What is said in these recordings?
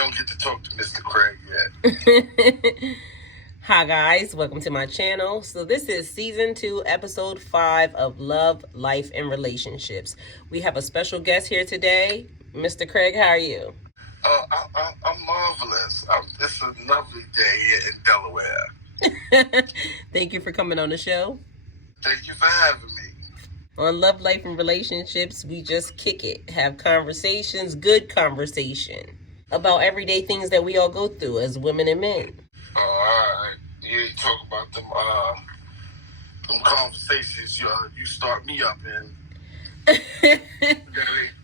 don't get to talk to Mr. Craig yet. Hi guys, welcome to my channel. So this is season 2, episode 5 of Love, Life, and Relationships. We have a special guest here today. Mr. Craig, how are you? I'm marvelous. It's a lovely day here in Delaware. Thank you for coming on the show. Thank you for having me. On Love, Life, and Relationships, we just kick it, have conversations, good conversation, about everyday things that we all go through as women and men. All right. Yeah, you talk about them conversations you start me up in.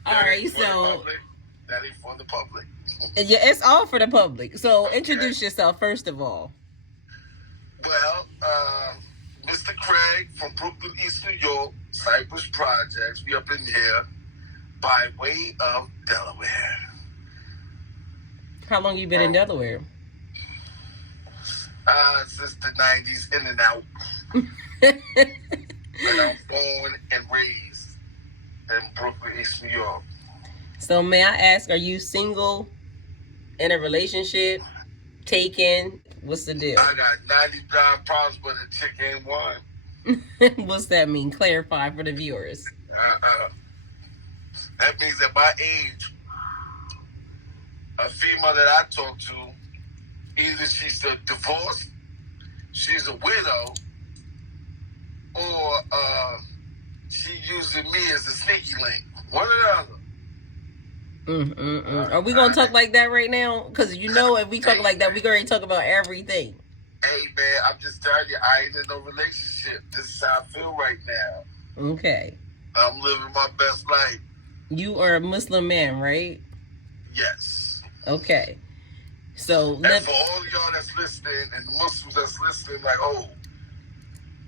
All right, so that ain't for the public. Yeah, it's all for the public. So introduce yourself first of all. Well, Mr. Craig from Brooklyn, East New York, Cypress Projects. We up in here by way of Delaware. How long you been in Delaware? Since the 90s, in and out. And I'm born and raised in Brooklyn, East New York. So may I ask, are you single, in a relationship, taken? What's the deal? I got 99 problems, but a chick ain't one. What's that mean? Clarify for the viewers. That means at my age, a female that I talk to, either she's a divorced, she's a widow, or she using me as a sneaky link. One or the other. Are we gonna talk like that right now? Because you know, if we talk like that, we gonna talk about everything. Hey man, I'm just telling you, I ain't in no relationship. This is how I feel right now. Okay. I'm living my best life. You are a Muslim man, right? Yes. Okay. So and for all of y'all that's listening and the Muslims that's listening, like, oh,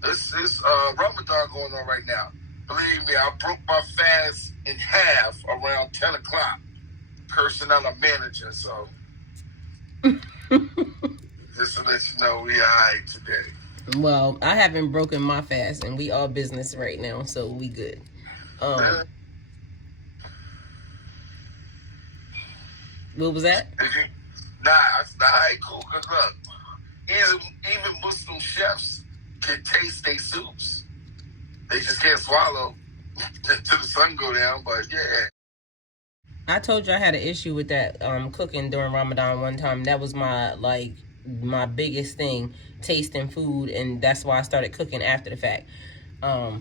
this is Ramadan going on right now. Believe me, I broke my fast in half around 10 o'clock. Cursing out a manager, so just to let you know we all right today. Well, I haven't broken my fast, and we all business right now, so we good. What was that? Nah, I ain't cool, because look, even Muslim chefs can taste their soups. They just can't swallow till the sun go down, but yeah. I told you I had an issue with that cooking during Ramadan one time. That was my biggest thing, tasting food, and that's why I started cooking after the fact. Yeah,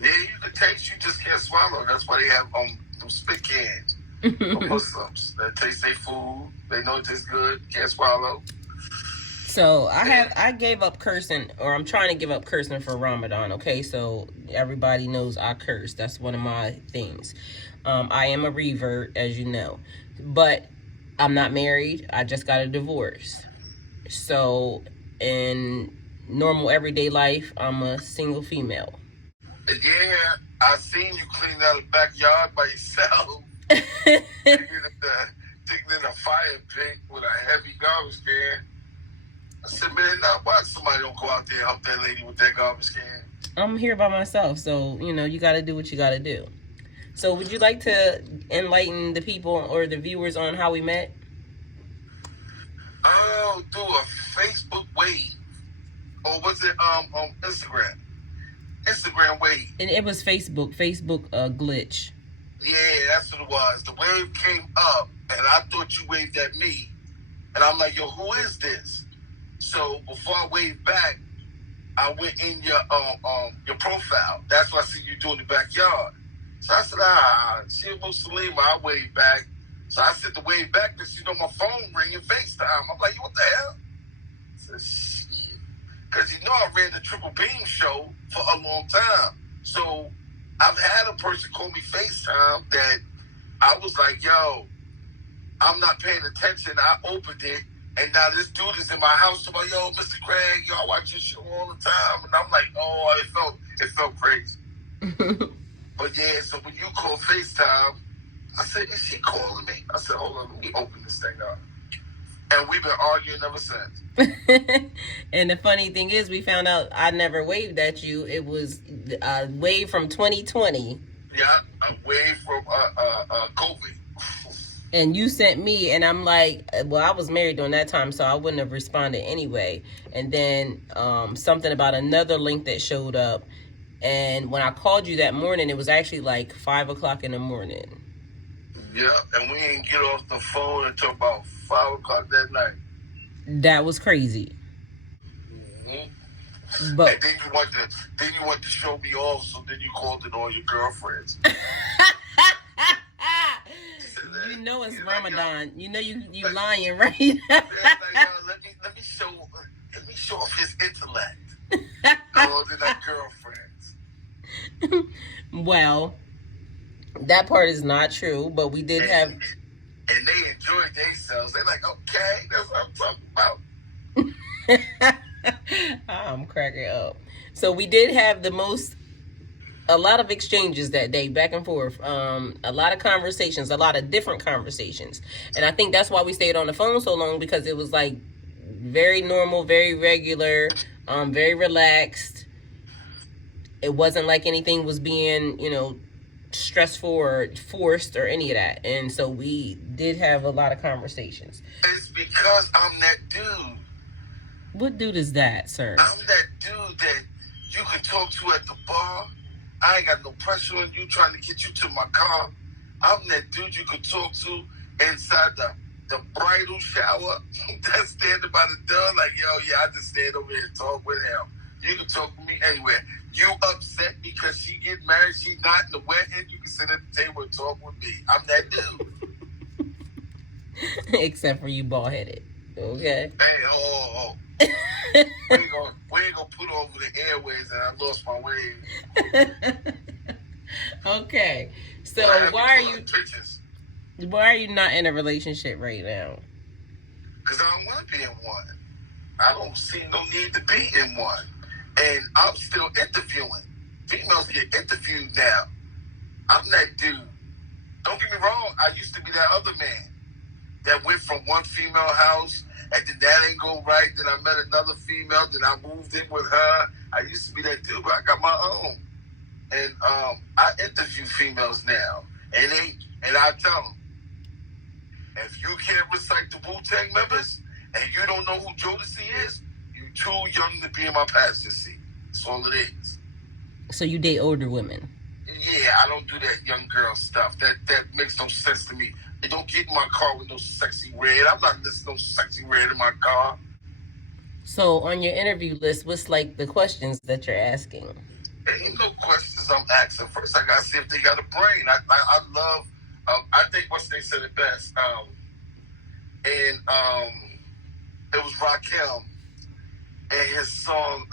you can taste, you just can't swallow. That's why they have them spit cans for Muslims that taste their food. They know it tastes good, can't swallow. So I gave up cursing, or I'm trying to give up cursing for Ramadan. Okay, so everybody knows I curse. That's one of my things. I am a revert, as you know, but I'm not married. I just got a divorce. So in normal everyday life, I'm a single female. Yeah, I seen you clean out the backyard by yourself. digging in a fire pit with a heavy garbage can. I said, man, now why somebody don't go out there and help that lady with that garbage can? I'm here by myself, so, you know, you got to do what you got to do. So would you like to enlighten the people or the viewers on how we met? Oh, through a Facebook wave. Or was it Instagram? Instagram wave. And it was Facebook glitch. Yeah, that's what it was. The wave came up, and I thought you waved at me. And I'm like, yo, who is this? So before I waved back, I went in your profile. That's what I see you doing in the backyard. So I said, she a Muslim. I waved back. So I said to wave back because, you know, my phone ringing FaceTime. I'm like, what the hell? I said, shit. Because, you know, I ran the Triple Beam show for a long time. So I've had a person call me FaceTime that I was like, yo, I'm not paying attention. I opened it. And now this dude is in my house. So I'm like, yo, Mr. Craig, y'all watch your show all the time. And I'm like, oh, it felt crazy. But yeah, so when you call FaceTime, I said, is she calling me? I said, hold on, let me open this thing up. And we've been arguing ever since. And the funny thing is, we found out I never waved at you. It was a wave from 2020. Yeah, a wave from COVID. And you sent me, and I'm like, well, I was married during that time, so I wouldn't have responded anyway. And then something about another link that showed up. And when I called you that morning, it was actually like 5 o'clock in the morning. Yeah, and we didn't get off the phone until about 5 o'clock that night. That was crazy. Mm-hmm. But and then you want to show me off, so then you called it all your girlfriends. You know it's Ramadan. You know you lying, right? Like, let me show off his intellect. Called it our girlfriends. Well, that part is not true, but we did have. And they enjoyed themselves. They're like, okay, that's what I'm talking about. I'm cracking up. So we did have a lot of exchanges that day, back and forth. A lot of conversations, a lot of different conversations. And I think that's why we stayed on the phone so long, because it was like very normal, very regular, very relaxed. It wasn't like anything was being, stressful or forced or any of that. And so we did have a lot of conversations. It's because I'm that dude. What dude is that, sir? I'm that dude that you can talk to at the bar. I ain't got no pressure on you trying to get you to my car. I'm that dude you can talk to inside the bridal shower. That's standing by the door like, yo, yeah, I just stand over here and talk with him. You can talk to me anywhere. You upset because she get married, she not in the wedding, you can sit at the table and talk with me. I'm that dude. Except for you bald-headed. Okay. Hey, we ain't gonna put over the airways and I lost my way. Okay. So why are you not in a relationship right now? Because I don't want to be in one. I don't see no need to be in one. And I'm still interviewing. Females get interviewed now. I'm that dude. Don't get me wrong, I used to be that other man that went from one female house, and then that ain't go right. Then I met another female, then I moved in with her. I used to be that dude, but I got my own. And I interview females now. And I tell them, if you can't recite the Wu-Tang members, and you don't know who Jodeci is, you're too young to be in my passenger seat. That's all it is. So you date older women? Yeah, I don't do that young girl stuff. That makes no sense to me. They don't get in my car with no sexy red. I'm not listening to no sexy red in my car. So on your interview list, what's like the questions that you're asking? There ain't no questions I'm asking. First, I gotta see if they got a brain. I love. I think once they said it best. It was Raquel, and his song.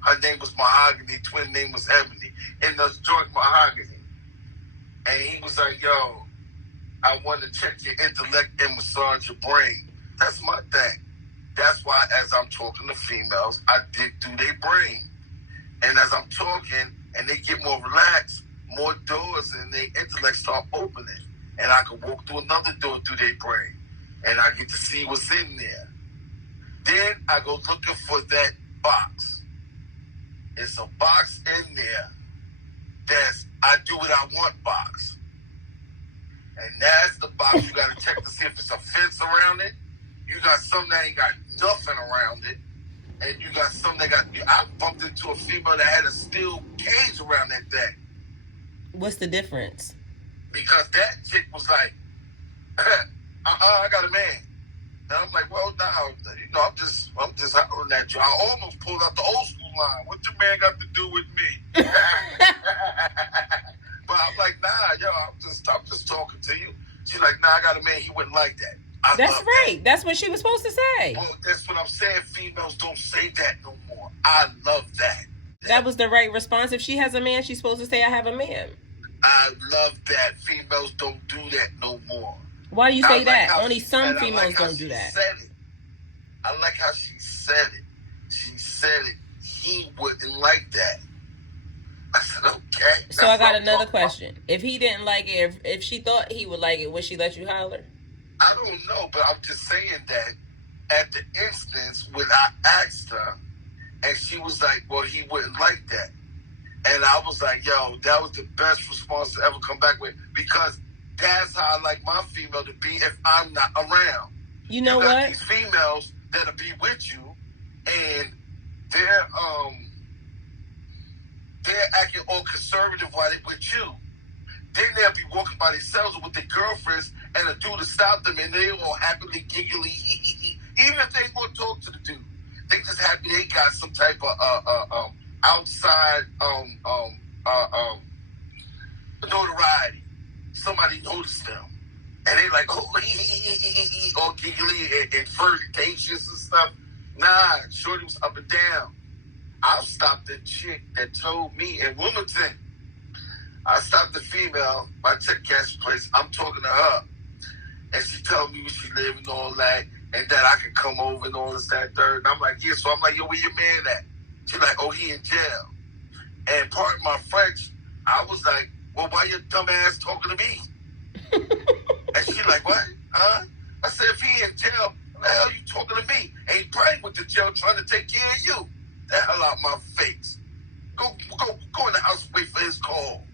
Her name was Mahogany. Twin name was Ebony. In the joint Mahogany, and he was like, "Yo, I want to check your intellect and massage your brain." That's my thing. That's why, as I'm talking to females, I dig through their brain. And as I'm talking and they get more relaxed, more doors in their intellect start opening. And I can walk through another door through their brain. And I get to see what's in there. Then I go looking for that box. It's a box in there that's I do what I want box. And that's the box you got to check to see if it's a fence around it. You got some that ain't got nothing around it. And you got some that got... I bumped into a female that had a steel cage around that thing. What's the difference? Because that chick was like, I got a man. And I'm like, well, now, I'm just hollering at you. I almost pulled out the old school line. What your man got to do with me? But I'm like, nah, yo, I'm just talking to you. She's like, nah, I got a man. He wouldn't like that. That's right. That. That's what she was supposed to say. Well, that's what I'm saying. Females don't say that no more. I love that. That was the right response. If she has a man, she's supposed to say, I have a man. I love that. Females don't do that no more. Why do you say that? Only some females don't do that. I like how she said it. She said it. He wouldn't like that. I said, okay. So I got another question. If he didn't like it, if she thought he would like it, would she let you holler? I don't know, but I'm just saying that at the instance when I asked her, and she was like, well, he wouldn't like that. And I was like, yo, that was the best response to ever come back with. Because That's how I like my female to be if I'm not around. You know got what? These females that'll be with you, and they're acting all conservative while they with you. Then they'll be walking by themselves with their girlfriends, and a dude to stop them, and they all happily giggly, even if they ain't gonna talk to the dude. They just happy they got some type of outside notoriety. Somebody noticed them, and they like, oh, all giggly and flirtatious and stuff. Nah, shorty was up and down. I stopped the chick that told me in Wilmington. I stopped the female, my tech cash place. I'm talking to her, and she told me where she lived and all that, and that I could come over and all this, that, third. And I'm like, yeah. So I'm like, yo, where your man at? She's like, oh, he in jail. And pardon my French, I was like, well, why your dumb ass talking to me? And she like, what? Huh? I said, if he in jail, what the hell you talking to me? And he probably went to jail trying to take care of you. The hell out my face. Go in the house and wait for his call.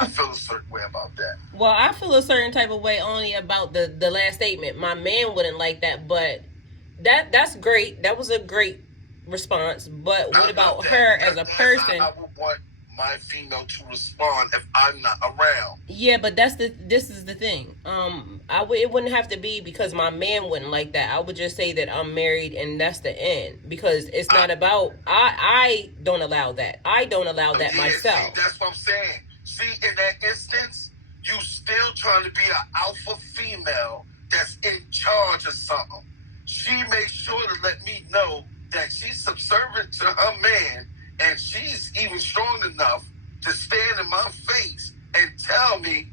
I feel a certain way about that. Well, I feel a certain type of way only about the last statement. My man wouldn't like that, but that's great. That was a great response. But what about her as a person? I would want my female to respond if I'm not around. Yeah, but this is the thing. It wouldn't have to be because my man wouldn't like that. I would just say that I'm married and that's the end, because it's not about. I don't allow that. I don't allow that myself. See, that's what I'm saying. See, in that instance, you still trying to be an alpha female that's in charge of something. She made sure to let me know that she's subservient to her man, and she's even strong enough to stand in my face and tell me,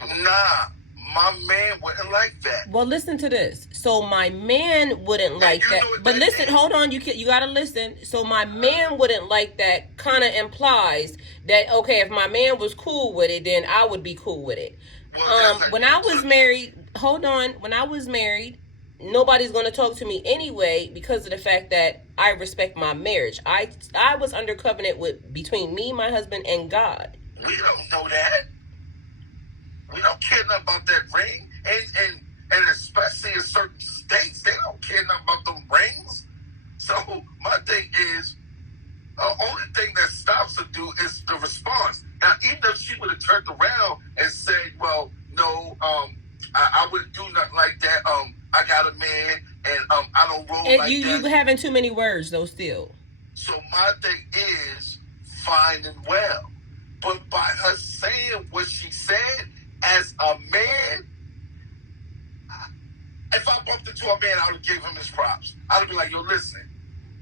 nah, my man wouldn't like that. Well, listen to this. So my man wouldn't like that. But listen, hold on. You got to listen. So my man wouldn't like that kind of implies that, okay, if my man was cool with it, then I would be cool with it. Well, when I was married, hold on. When I was married, nobody's going to talk to me anyway because of the fact that I respect my marriage. I was under covenant between me, my husband, and God. We don't know that. We don't care nothing about that ring. And especially in certain states, they don't care nothing about them rings. So my thing is, the only thing that stops her do is the response. Now, even if she would have turned around and said, well, no, I wouldn't do nothing like that. I got a man, and I don't roll like that. You having too many words, though, still. So my thing is fine and well. But by her saying what she said, as a man, if I bumped into a man, I would have given him his props. I would be like, yo, listen,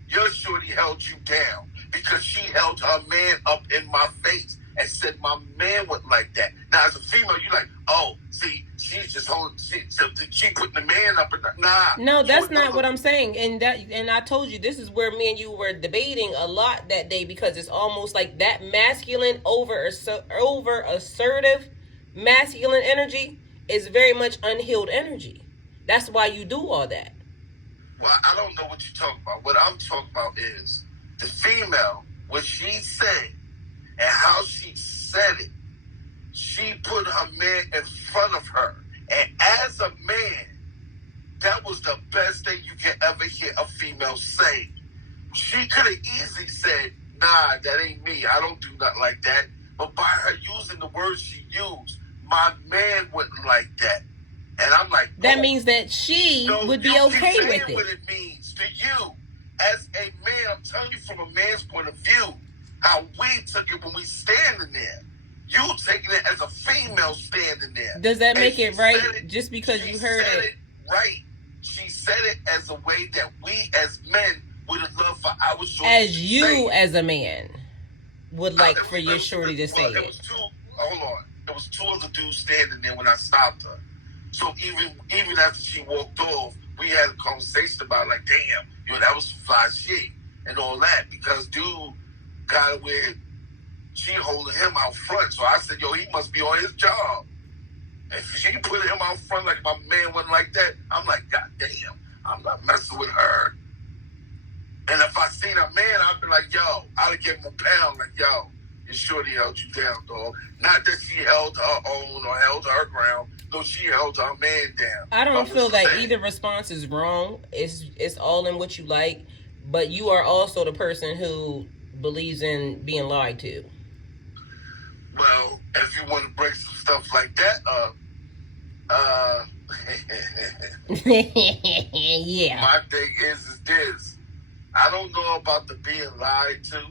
your shorty held you down because she held her man up in my face and said my man wouldn't like that. Now, as a female, you're like, oh, see, she's just holding, she putting the man up in the, nah. No, that's not what I'm saying. And I told you, this is where me and you were debating a lot that day, because it's almost like that masculine over assertive masculine energy is very much unhealed energy. That's why you do all that. Well, I don't know what you're talking about. What I'm talking about is the female, what she said and how she said it. She put her man in front of her. And as a man, that was the best thing you can ever hear a female say. She could have easily said, nah, that ain't me. I don't do nothing like that. But by her using the words she used, my man wouldn't like that. And I'm like, that means that she would be okay with it. What it means to you as a man. I'm telling you from a man's point of view, how we took it when we standing there. You taking it as a female standing there. Does that make it right? Just because you heard it right. She said it as a way that we as men would have loved for our shorty. As you as a man would like for your shorty to say it. Hold on. There was two other dudes standing there when I stopped her. So even after she walked off, we had a conversation about like, damn, that was some fly shit and all that, because dude got it where she holding him out front. So I said, yo, he must be on his job. And she put him out front like my man wasn't like that. I'm like, God damn, I'm not messing with her. And if I seen a man, I'd be like, yo, I'd have given him a pound, like, yo, and Shorty held you down, dog. Not that she held her own or held her ground. No, she held her man down. I don't feel that either response is wrong. It's all in what you like, but you are also the person who believes in being lied to. Well, if you want to break some stuff like that up, yeah. My thing is this. I don't know about the being lied to.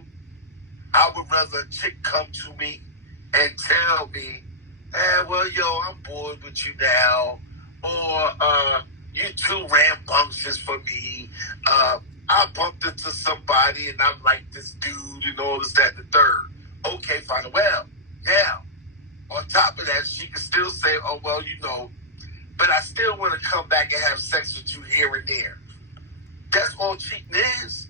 I would rather a chick come to me and tell me, well, yo, I'm bored with you now. Or, you too rambunctious for me. I bumped into somebody and I'm like this dude and all this, that, and the third. Okay, fine. Well, now, on top of that, she can still say, oh, well, you know, but I still want to come back and have sex with you here and there. That's all cheating is.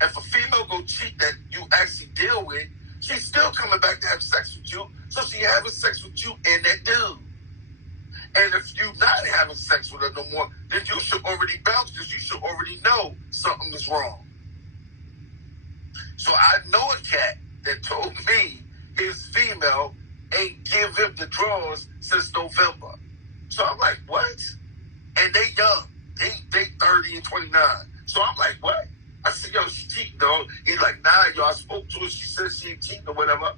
If a female go cheat that you actually deal with, she's still coming back to have sex with you, so she having sex with you and that dude. And if you not having sex with her no more, then you should already bounce because you should already know something is wrong. So I know a cat that told me his female ain't give him the drawers since November. So I'm like, what? And they young. They 30 and 29. So I'm like, what? I said, yo, she cheating, dog. He's like, nah, yo, I spoke to her. She said she ain't cheating or whatever.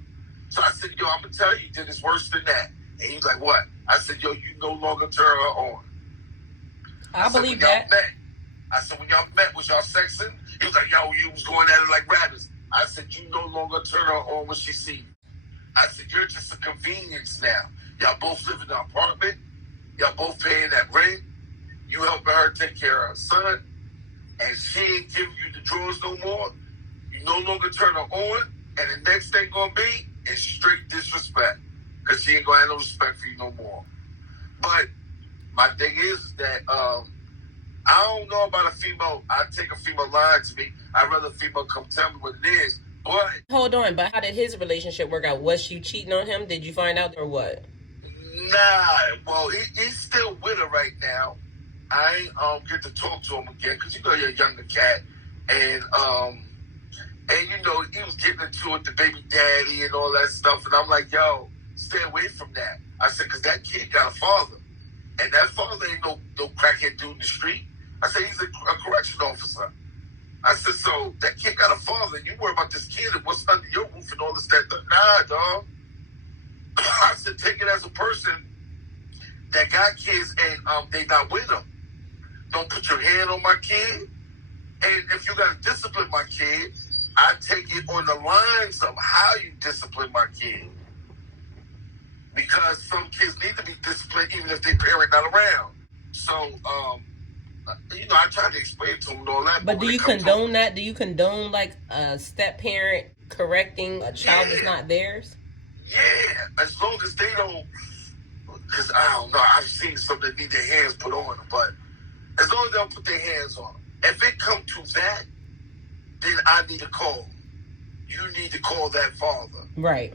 So I said, yo, I'm going to tell you that it's worse than that. And he's like, what? I said, yo, you no longer turn her on. I believe that. I said, when y'all met, was y'all sexing? He was like, yo, you was going at it like rabbits. I said, you no longer turn her on when she see you. I said, you're just a convenience now. Y'all both live in an apartment. Y'all both paying that rent. You helping her take care of her son. And she ain't giving you the drawers no more. You no longer turn her on. And the next thing gonna be is straight disrespect. Because she ain't gonna have no respect for you no more. But my thing is that I don't know about a female. I take a female lying to me. I'd rather a female come tell me what it is. But hold on, but how did his relationship work out? Was she cheating on him? Did you find out or what? Nah, well, he's still with her right now. I ain't get to talk to him again because you know you're a younger cat, and you know he was getting into it, the baby daddy and all that stuff, and I'm like, yo, stay away from that. I said, because that kid got a father, and that father ain't no crackhead dude in the street. I said he's a correction officer. I said, so that kid got a father, and you worry about this kid and what's under your roof and all this, that. Nah, dog. I said, take it as a person that got kids and they not with them. Don't put your hand on my kid. And if you got to discipline my kid, I take it on the lines of how you discipline my kid. Because some kids need to be disciplined even if their parent not around. So, you know, I try to explain to them and all that. But do you condone that? Do you condone like a step parent correcting a child that's not theirs? Yeah, as long as they don't, because I don't know, I've seen some that need their hands put on them, but as long as they don't put their hands on them. If it come to that, then I need to call. You need to call that father. Right.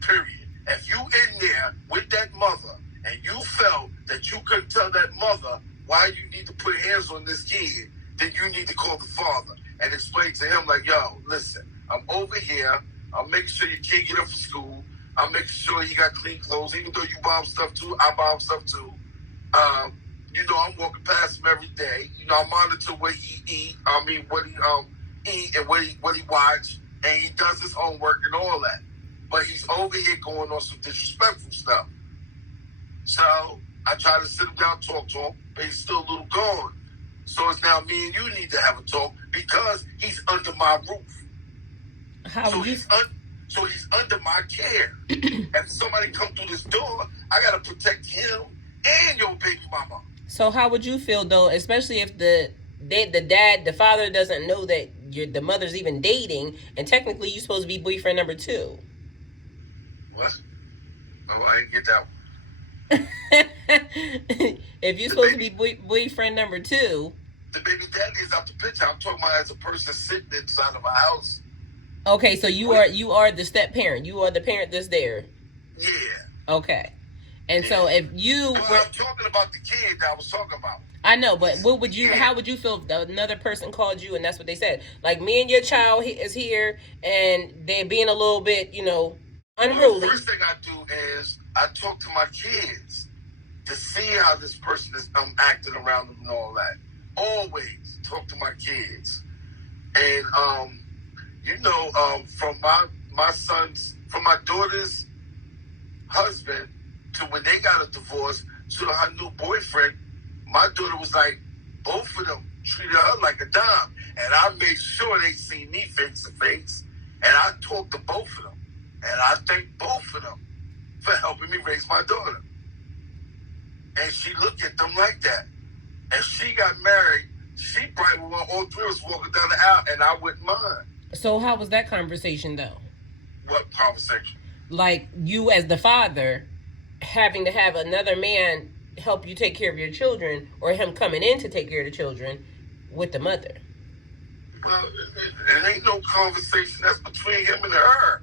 Period. If you in there with that mother and you felt that you couldn't tell that mother why you need to put hands on this kid, then you need to call the father and explain to him like, yo, listen, I'm over here. I'll make sure your kid get up for school. I'll make sure he got clean clothes. Even though you buy him stuff too, I buy him stuff too. You know, I'm walking past him every day. You know, I monitor what he eat. I mean, what he eat and what he watch. And he does his homework and all that. But he's over here going on some disrespectful stuff. So I try to sit him down, talk to him, but he's still a little gone. So it's now me and you need to have a talk because he's under my roof. So he's under my care. If somebody come through this door, I gotta protect him and your baby mama. So how would you feel though, especially if the father doesn't know that the mother's even dating, and technically you're supposed to be boyfriend number 2? What? Oh, I didn't get that one. If you're supposed to be boyfriend number 2, the baby daddy is out the picture. I'm talking about as a person sitting inside of a house. Okay, so you are the step parent. You are the parent that's there. Yeah. Okay. And so if you were... I'm talking about the kid that I was talking about. I know, but what would you? How would you feel if another person called you and that's what they said? Like, me and your child is here, and they're being a little bit, unruly. Well, the first thing I do is I talk to my kids to see how this person is acting around them and all that. Always talk to my kids, and from my daughter's husband to when they got a divorce to her new boyfriend, my daughter was like, both of them treated her like a dime. And I made sure they see me face to face. And I talked to both of them. And I thank both of them for helping me raise my daughter. And she looked at them like that. And she got married. She probably would want all three of us walking down the aisle, and I wouldn't mind. So how was that conversation, though? What conversation? Like, you as the father having to have another man help you take care of your children, or him coming in to take care of the children with the mother. Well, it ain't no conversation. That's between him and her.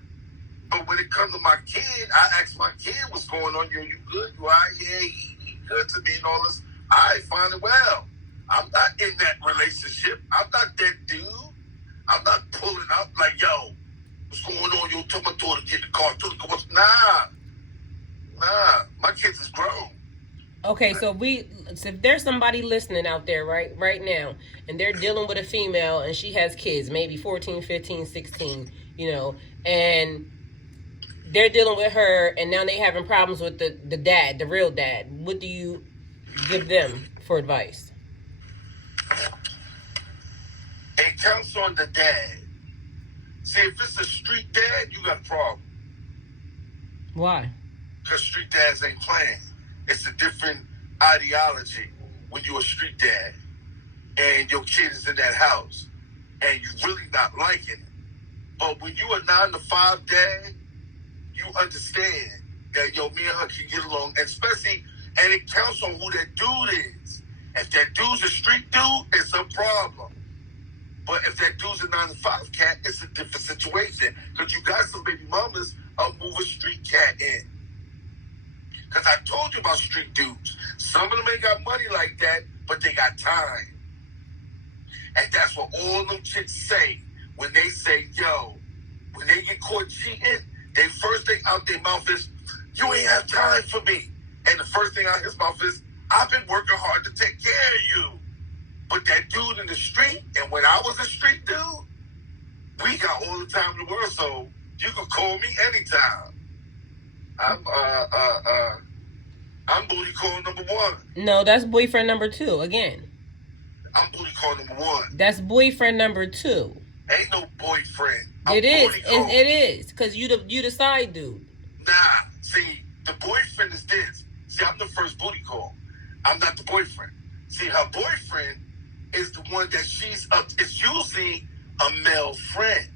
But when it comes to my kid, I ask my kid what's going on. You good? You all right? Yeah, he good to me and all this. I find it well. I'm not in that relationship. I'm not that dude. I'm not pulling up like, yo, what's going on? Yo, tell my daughter to get in the car. Nah. My kids is grown. Okay, so if there's somebody listening out there right now, and they're dealing with a female, and she has kids, maybe 14, 15, 16, and they're dealing with her, and now they having problems with the dad, the real dad, what do you give them for advice? It counts on the dad. See, if it's a street dad, you got a problem. Why? Because street dads ain't playing. It's a different ideology when you're a street dad and your kid is in that house and you're really not liking it. But when you're a 9-to-5 dad, you understand that, me and her can get along, and it counts on who that dude is. If that dude's a street dude, it's a problem. But if that dude's a 9-to-5 cat, it's a different situation. Because you got some baby mamas move a street cat in. Because I told you about street dudes. Some of them ain't got money like that, but they got time. And that's what all them chicks say when they say, when they get caught cheating, their first thing out their mouth is, you ain't have time for me. And the first thing out his mouth is, I've been working hard to take care of you. But that dude in the street, and when I was a street dude, we got all the time in the world, so you can call me anytime. I'm booty call number 1. No, that's boyfriend number 2 again. I'm booty call number 1. That's boyfriend number 2. Ain't no boyfriend. It is, because you the side dude. Nah, see, the boyfriend is this. See, I'm the first booty call. I'm not the boyfriend. See, her boyfriend is the one that she's up. It's usually a male friend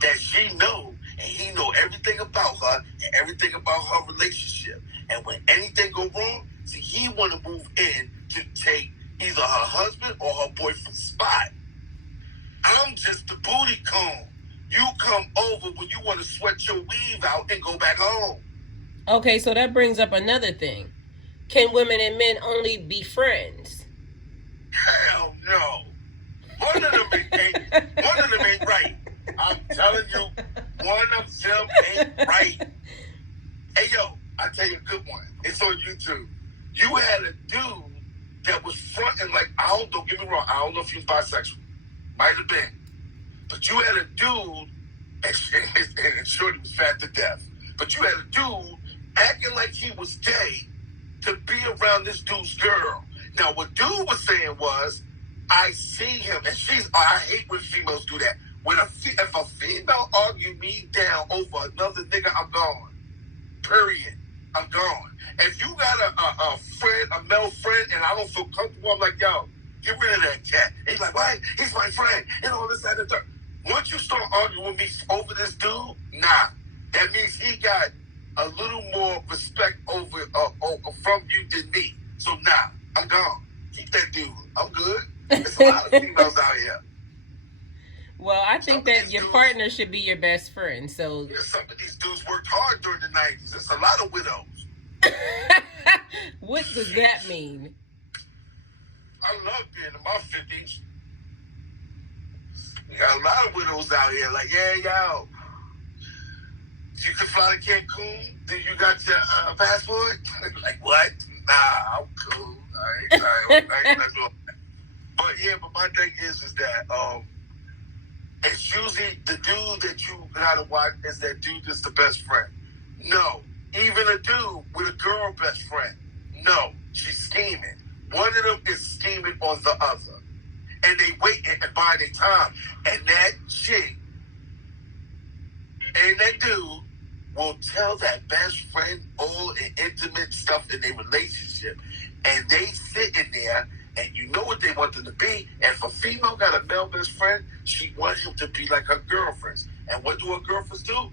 that she know, and he know everything about her and everything about her relationship. And when anything go wrong, see, he want to move in to take either her husband or her boyfriend's spot. I'm just the booty call. You come over when you want to sweat your weave out and go back home. Okay, so that brings up another thing. Can women and men only be friends? Hell no. One of them ain't right. I'm telling you, one of them ain't right. Hey, I'll tell you a good one. It's on YouTube. You had a dude that was fronting like, don't get me wrong, I don't know if he was bisexual. Might have been. But you had a dude, and Shorty was fat to death, but you had a dude acting like he was gay to be around this dude's girl. Now, what dude was saying was, I see him, and I hate when females do that. If a female argue me down over another nigga, I'm gone. Period. I'm gone. If you got a friend, a male friend, and I don't feel comfortable, I'm like, get rid of that cat. And he's like, why? He's my friend. And all this, that, and the third. Once you start arguing with me over this dude, nah. That means he got a little more respect over from you than me. So nah, I'm gone. Keep that dude. I'm good. There's a lot of females out here. Well, I think that your partner should be your best friend. So some of these dudes worked hard during the 90s. There's a lot of widows. What does that mean? I love being in my 50s. We got a lot of widows out here. Like, yeah, yo, you can fly to Cancun? Then you got your passport? Like, what? Nah, I'm cool. I ain't not doing that. But yeah, but my thing is that it's usually the dude that you gotta watch is that dude that's the best friend. No. Even a dude with a girl best friend. No. She's scheming. One of them is scheming on the other. And they wait and buy their time. And that chick and that dude will tell that best friend all the intimate stuff in their relationship. And they sitting there, and you know what they want them to be. And if a female got a male best friend, she wants him to be like her girlfriends. And what do her girlfriends do?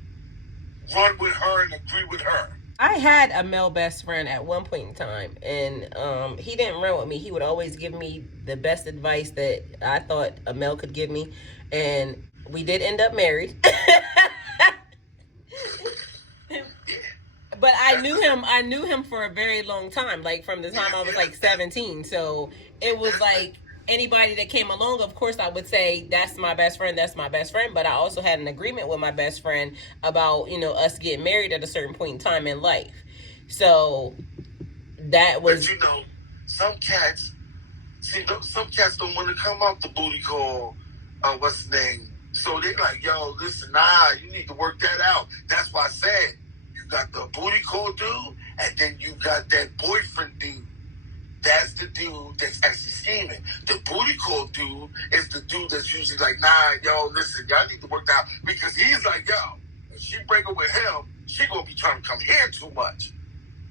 Run with her and agree with her. I had a male best friend at one point in time, and he didn't run with me. He would always give me the best advice that I thought a male could give me, and we did end up married. But I knew him for a very long time, like from the time I was like 17. So it was like anybody that came along, of course I would say, that's my best friend, that's my best friend. But I also had an agreement with my best friend about, us getting married at a certain point in time in life. So that was... But some cats don't want to come out the booty call, what's his name? So they like, yo, listen, you need to work that out. That's why I said, you got the booty call dude, and then you got that boyfriend dude. That's the dude that's actually scheming. The booty call dude is the dude that's usually like, yo, listen, y'all need to work out. Because he's like, yo, if she break up with him, she gonna be trying to come here too much.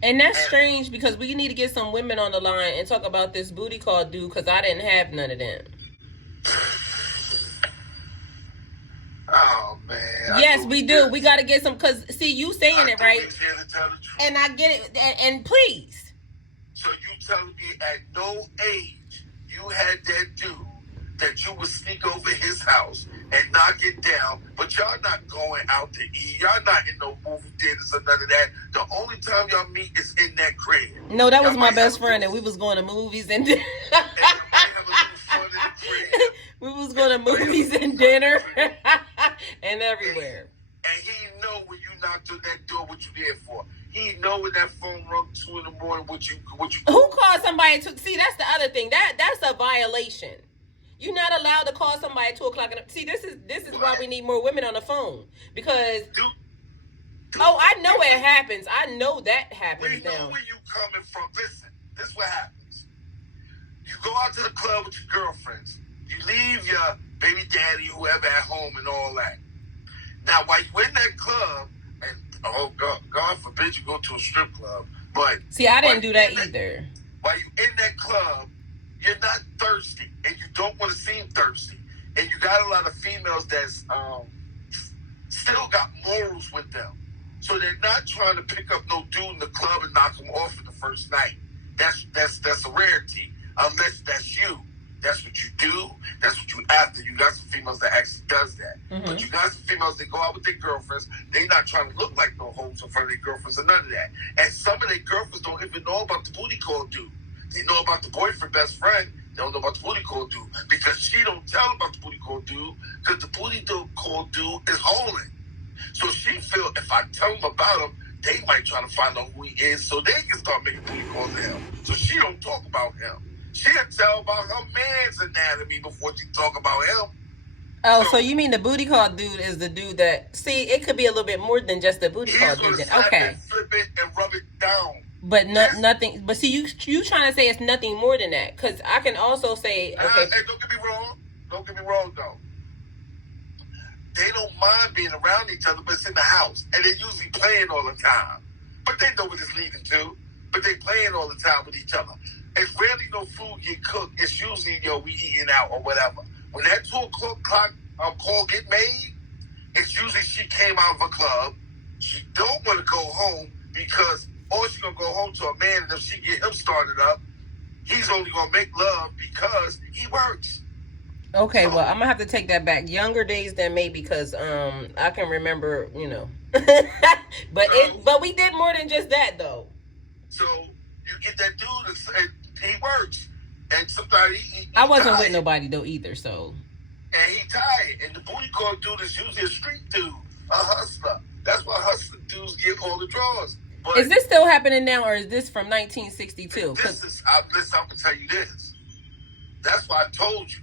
And that's strange, because we need to get some women on the line and talk about this booty call dude, because I didn't have none of them. Oh, man. Yes, we do. We got to get some, because, see, you saying it, right? And I get it. And please. So you telling me at no age you had that dude that you would sneak over his house and knock it down, but y'all not going out to eat. Y'all not in no movie theaters or none of that. The only time y'all meet is in that crib. No, that was my best friend, and we was going to movies and dinner. We was going to movies and dinner and everywhere. And he know when you knocked on that door what you there for. He know when that phone rung 2 a.m. what you. Who called somebody to? See, that's the other thing. That's a violation. You're not allowed to call somebody at 2 o'clock. See, this is why we need more women on the phone, because. I know it happens. I know that happens. We know where you coming from. Listen, this is what happens. You go out to the club with your girlfriends. You leave your baby daddy, whoever at home and all that. Now, while you in that club, and God forbid you go to a strip club, but... See, I didn't do that either. While you in that club, you're not thirsty, and you don't want to seem thirsty. And you got a lot of females that's still got morals with them. So they're not trying to pick up no dude in the club and knock him off in the first night. That's a rarity, unless that's you. That's what you do. That's what you after. You got some females that actually does that. Mm-hmm. But you got some females that go out with their girlfriends. They not trying to look like no hoes in front of their girlfriends or none of that. And some of their girlfriends don't even know about the booty call dude. They know about the boyfriend best friend. They don't know about the booty call dude. Because she don't tell them about the booty call dude, because the booty call dude is holding. So she feel if I tell them about him, they might try to find out who he is so they can start making booty calls to him. So she don't talk about him. She'll tell about her man's anatomy before she talk about him. Oh, so you mean the booty call dude is the dude that... See, it could be a little bit more than just the booty call dude. Okay. Flip it and rub it down. But nothing... But see, you trying to say it's nothing more than that. Because I can also say... Okay. Hey, don't get me wrong. Don't get me wrong, though. They don't mind being around each other, but it's in the house. And they're usually playing all the time. But they know what it's leading to. But they playing all the time with each other. It's rarely no food get cooked. It's usually, we eating out or whatever. When that 2 o'clock call get made, it's usually she came out of a club. She don't want to go home because or she going to go home to a man, and if she get him started up, he's only going to make love because he works. Okay, well, I'm going to have to take that back. Younger days than me, because I can remember, but we did more than just that, though. So you get that dude, and he works, and sometimes he I wasn't tired. with nobody though either, so. And he tired, and the booty call dude is usually a street dude, a hustler. That's why hustler dudes get all the draws. But is this still happening now, or is this from 1962? Listen, I'm gonna tell you this. That's why I told you.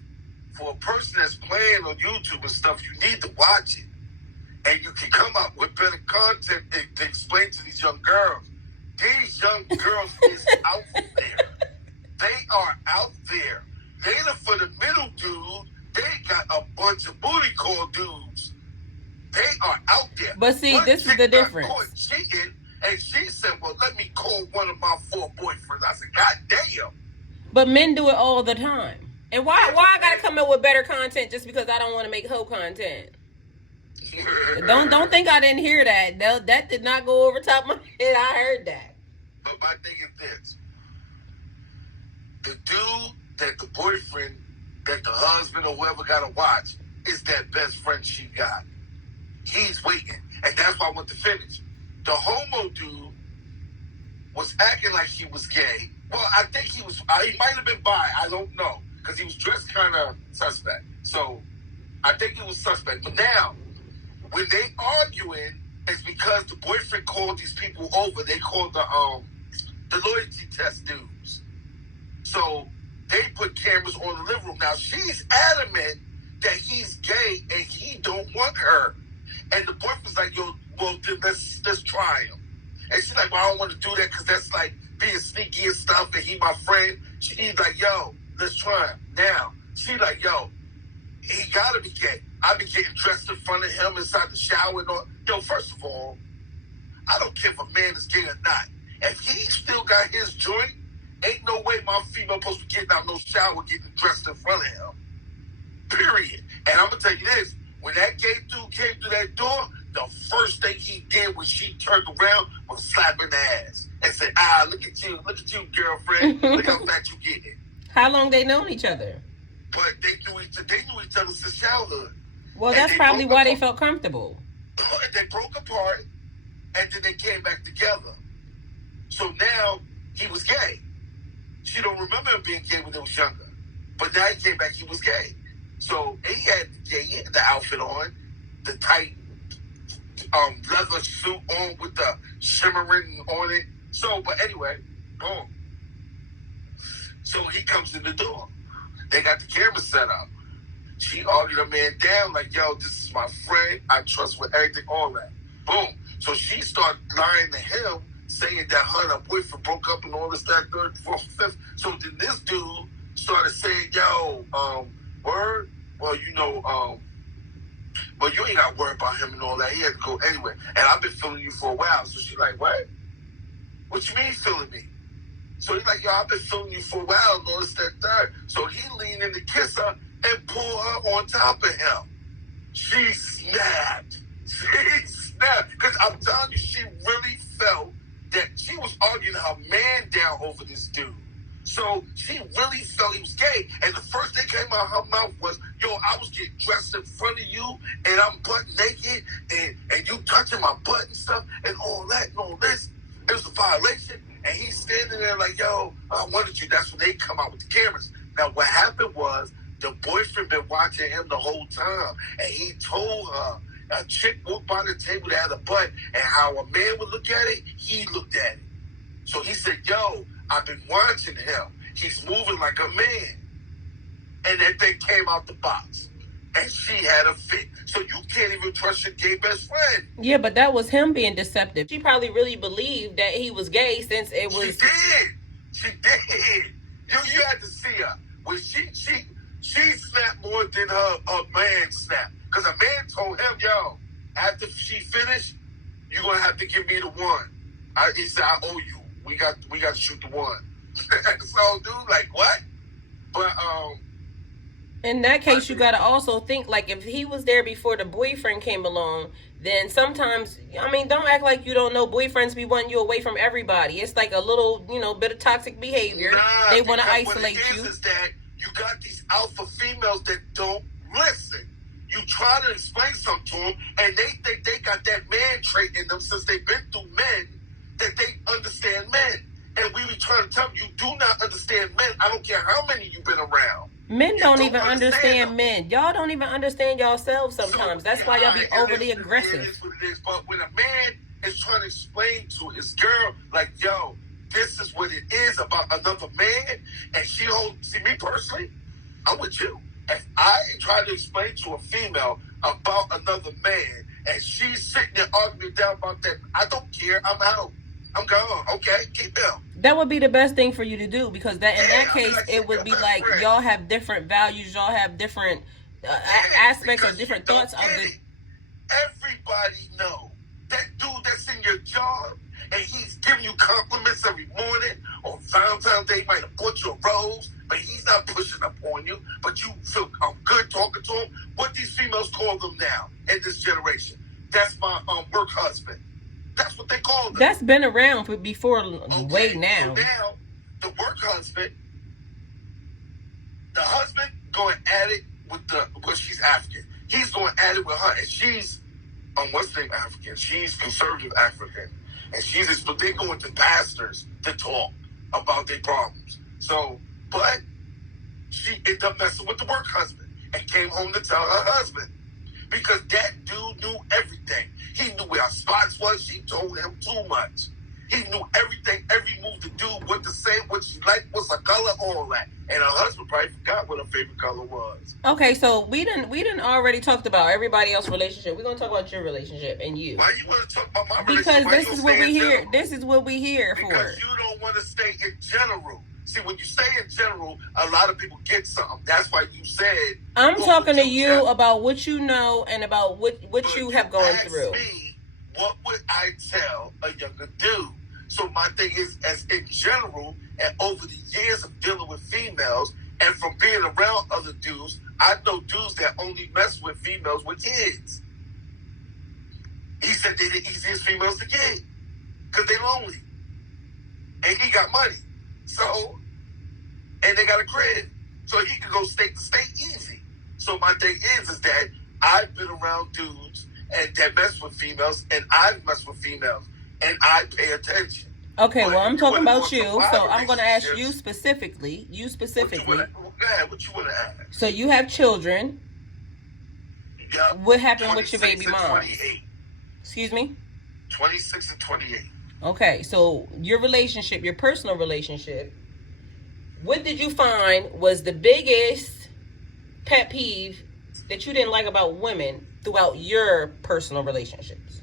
For a person that's playing on YouTube and stuff, you need to watch it. And you can come up with better content to explain to these young girls. These young girls is out there. They are out there. Later for the middle dude, they got a bunch of booty call dudes. They are out there. But see, this is the difference. Caught cheating, and she said, well, let me call one of my 4 boyfriends. I said, God damn. But men do it all the time. And why I gotta come up with better content just because I don't want to make hoe content? Don't think I didn't hear that. That did not go over top of my head. I heard that. But my thing is this. The dude that the boyfriend, that the husband or whoever gotta watch is that best friend she got. He's waiting. And that's why I want to finish. The homo dude was acting like he was gay. Well, I think he might have been bi. I don't know. Because he was dressed kind of suspect. So, I think he was suspect. But now, when they arguing, it's because the boyfriend called these people over. They called the loyalty test dudes. So, they put cameras on the living room. Now, she's adamant that he's gay and he don't want her. And the boyfriend's like, yo, well, then let's try him. And she's like, well, I don't want to do that because that's like being sneaky and stuff, and he my friend. He's like, yo, let's try him. Now, she's like, yo, he gotta be gay. I be getting dressed in front of him inside the shower and all. Yo, first of all, I don't care if a man is gay or not. If he still got his joint, ain't no way my female supposed to be getting out no shower getting dressed in front of him. Period. And I'm gonna tell you this, when that gay dude came through that door, the first thing he did when she turned around was slap her ass and say, look at you, girlfriend. Look how fat you getting. How long they known each other? But they knew each other since childhood. Well, that's probably why they felt comfortable. And they broke apart, and then they came back together. So now he was gay. She don't remember him being gay when they was younger. But now he came back, he was gay. So he had the outfit on, the tight leather suit on with the shimmering on it. So, but anyway, boom. So he comes in the door. They got the camera set up. She argued a man down like, yo, this is my friend. I trust with everything, all that. Boom. So she started lying to him, saying that her and her boyfriend broke up and all this, that, third, fourth, fifth. So then this dude started saying, yo, word? Well, well, you ain't got to worry about him and all that. He had to go anyway. And I've been feeling you for a while. So she's like, what? What you mean feeling me? So he's like, yo, I've been feeling you for a while and all this, that, third. So he leaned in to kiss her and pull her on top of him. She snapped. Because I'm telling you, she really felt that she was arguing her man down over this dude. So she really felt he was gay. And the first thing came out of her mouth was, yo, I was getting dressed in front of you and I'm butt naked and you touching my butt and stuff and all that and all this. It was a violation. And he's standing there like, yo, I wanted you. That's when they come out with the cameras. Now, what happened was the boyfriend been watching him the whole time. And he told her, a chick walked by the table that had a butt, and how a man would look at it, he looked at it. So he said, yo, I've been watching him. He's moving like a man. And that thing came out the box. And she had a fit. So you can't even trust your gay best friend. Yeah, but that was him being deceptive. She probably really believed that he was gay since it was... She did. You had to see her. When she snapped more than her man snapped. Because a man told him, yo, after she finished, you're going to have to give me the one. He said, I owe you. We got to shoot the one. So, dude, like, what? But, in that case, you got to also think, like, if he was there before the boyfriend came along, then sometimes, I mean, don't act like you don't know boyfriends be wanting you away from everybody. It's like a little, bit of toxic behavior. They want to isolate you. What it is that you got these alpha females that don't listen. You try to explain something to them, and they think they got that man trait in them since they've been through men, that they understand men. And we be trying to tell them, you do not understand men. I don't care how many you've been around. Men You don't even understand them. men. Y'all don't even understand yourselves sometimes. That's why y'all be overly aggressive. It is what it is. But when a man is trying to explain to his girl, like, yo, this is what it is about another man, and she holds, see, me personally, I'm with you. If I try to explain to a female about another man, and she's sitting there arguing down about that, I don't care. I'm out. I'm gone. Okay, keep them. That would be the best thing for you to do, because that in that case, it would be like y'all have different values, y'all have different aspects or different thoughts of it. Everybody know that dude that's in your job, and he's giving you compliments every morning. On Valentine's Day, he might have bought you a rose, but he's not pushing up on you. But you feel good talking to him. What these females call them now in this generation? That's my work husband. That's what they call them. That's been around for before, way now. So now, the work husband, the husband going at it with well, she's African. He's going at it with her, and she's, what's the name, African? She's conservative African. And they're going to pastors to talk about their problems. So, but she ended up messing with the work husband and came home to tell her husband. Because that dude knew everything. He knew where our spots was. She told him too much. He knew everything, every move to do, what to say, what she liked, what's her color, all that. And her husband probably forgot what her favorite color was. Okay, so we didn't already talked about everybody else's relationship. We're gonna talk about your relationship and you. Why you want to talk about my relationship? Because this is what we hear. This is what we hear for. Because you don't want to stay in general. See, when you say in general, a lot of people get something. That's why you said. I'm talking to you about what you know and about what you have gone through. Me, what would I tell a younger dude? So my thing is, as in general, and over the years of dealing with females, and from being around other dudes, I know dudes that only mess with females with kids. He said they're the easiest females to get because they lonely, and he got money. So, and they got a crib. So he could go state to state easy. So my thing is that I've been around dudes and that mess with females, and I've messed with females, and I pay attention. Okay, well, I'm talking about you, so I'm going to ask you specifically. What you want to ask? So you have children. Yeah. What happened with your baby mom? 28. Excuse me? 26 and 28. Okay, so your relationship, your personal relationship, what did you find was the biggest pet peeve that you didn't like about women throughout your personal relationships?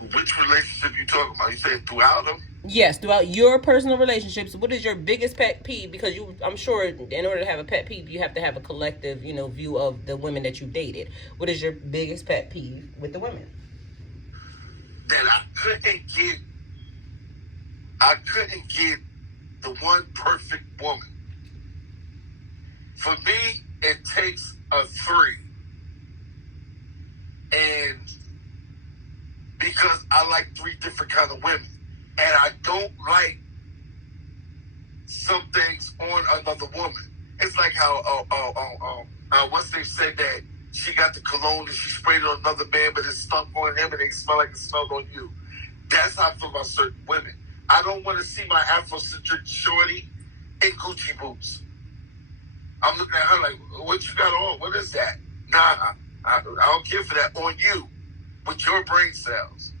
Which relationship you talking about? You saying throughout them? Yes, throughout your personal relationships, what is your biggest pet peeve? Because I'm sure in order to have a pet peeve, you have to have a collective, view of the women that you dated. What is your biggest pet peeve with the women? That I couldn't get the one perfect woman. For me, it takes a 3. And because I like 3 different kind of women. And I don't like some things on another woman. It's like how, what's they said that she got the cologne and she sprayed it on another man, but it stunk on him and it smelled like it smelled on you. That's how I feel about certain women. I don't want to see my Afrocentric shorty in Gucci boots. I'm looking at her like, what you got on? What is that? Nah, I don't care for that on you with your brain cells.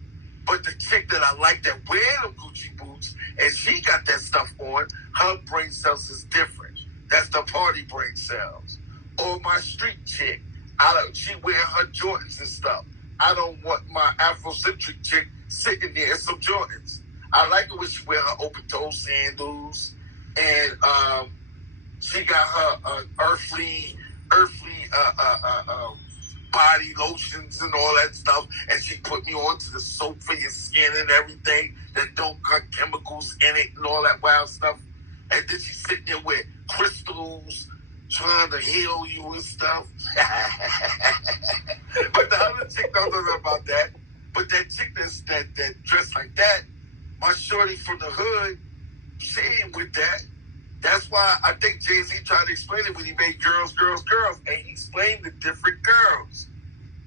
But the chick that I like that wear them Gucci boots and she got that stuff on, her brain cells is different. That's the party brain cells. Or my street chick. She wear her Jordans and stuff. I don't want my Afrocentric chick sitting there in some Jordans. I like it when she wear her open-toe sandals, and she got her earthly body lotions and all that stuff, and she put me onto the soap for your skin and everything that don't got chemicals in it and all that wild stuff. And then she's sitting there with crystals, trying to heal you and stuff. But the other chick don't know about that. But that chick that dressed like that, my shorty from the hood, she ain't with that. That's why I think Jay-Z tried to explain it when he made Girls, Girls, Girls. And he explained the different girls.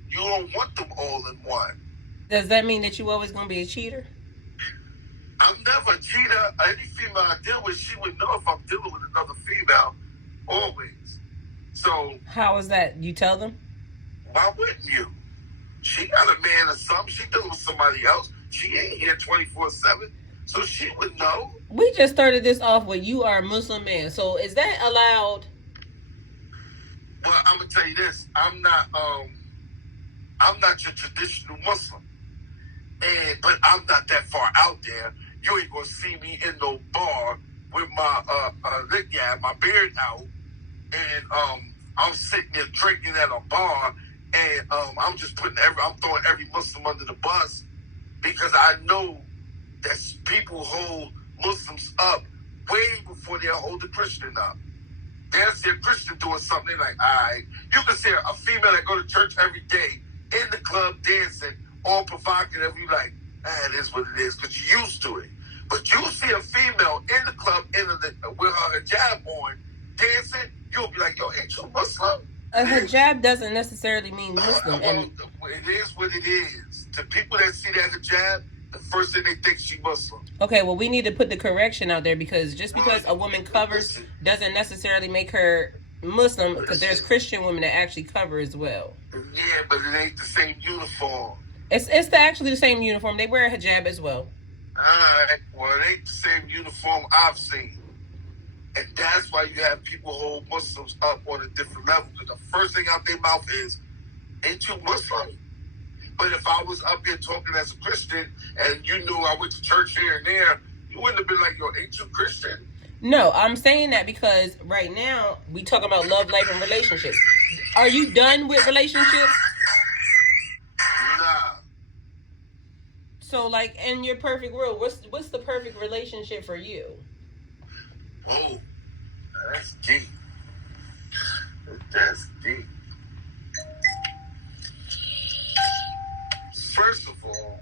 You don't want them all in one. Does that mean that you always going to be a cheater? I'm never a cheater. Any female I deal with, she would know if I'm dealing with another female, always. So how is that? You tell them? Why wouldn't you? She got a man or something. She dealing with somebody else. She ain't here 24/7, so she would know. We just started this off with you are a Muslim man. So is that allowed? Well, I'm gonna tell you this. I'm not your traditional Muslim, but I'm not that far out there. You ain't gonna see me in no bar with my my beard out, and I'm sitting there drinking at a bar, and I'm just I'm throwing every Muslim under the bus, because I know that people hold Muslims up way before they'll hold the Christian up. They'll see a Christian doing something, like, all right. You can see a female that go to church every day in the club dancing, all provocative. You like, it is what it is, because you're used to it. But you see a female in the club with her hijab on, dancing, you'll be like, yo, ain't you Muslim? A hijab doesn't necessarily mean Muslim. It is what it is. To people that see that hijab, the first thing they think she Muslim. Okay, well, we need to put the correction out there, because just because a woman covers doesn't necessarily make her Muslim, because there's Christian women that actually cover as well. Yeah, but it ain't the same uniform. It's actually the same uniform. They wear a hijab as well. Alright, well, it ain't the same uniform I've seen. And that's why you have people hold Muslims up on a different level, because the first thing out their mouth is, ain't you Muslim? But if I was up here talking as a Christian and you knew I went to church here and there, you wouldn't have been like, yo, ain't you Christian? No, I'm saying that because right now we talking about love life and relationships. Are you done with relationships? Nah. So, like, in your perfect world, what's the perfect relationship for you? Oh, that's deep. That's deep. First of all,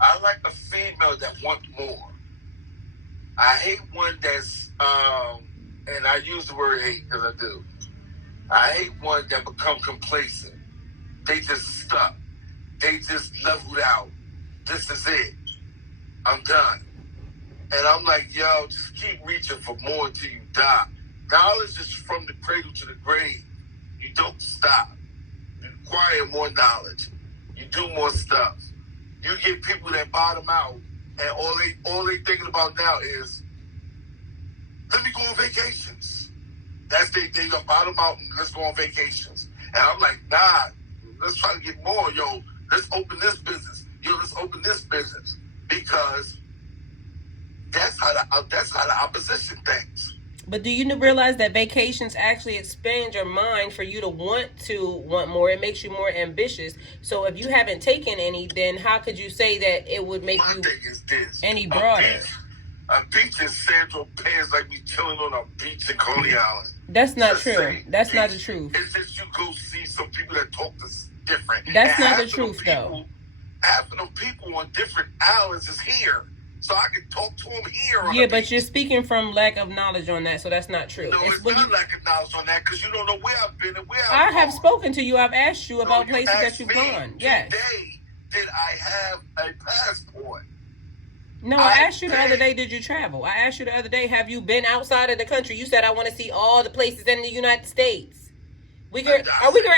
I like a female that wants more. I hate one that's, and I use the word hate because I do. I hate one that become complacent. They just stuck. They just leveled out. This is it. I'm done. And I'm like, yo, just keep reaching for more until you die. Knowledge is from the cradle to the grave. You don't stop. You acquire more knowledge. You do more stuff. You get people that bottom out, and all they thinking about now is, let me go on vacations. That's they gonna bottom out and let's go on vacations. And I'm like, nah, let's try to get more. Yo, let's open this business. Yo, let's open this business, because that's how the opposition thinks. But do you realize that vacations actually expand your mind for you to want more? It makes you more ambitious. So if you haven't taken any, then how could you say that it would make you any broader? A beach in Sandro Pans like we chilling on a beach in Coney Island. That's not true. That's not the truth. It's just you go see some people that talk different. That's not the truth, though. Half of them people on different islands is here. So I can talk to them here. Yeah, but you're speaking from lack of knowledge on that, so that's not true. No, it's not lack of knowledge on that, because you don't know where I've been and where I've gone. I have spoken to you. I've asked you about places that you've gone. Yes. Today, did I have a passport? No, I asked you the other day, did you travel? I asked you the other day, have you been outside of the country? You said, I want to see all the places in the United States. We can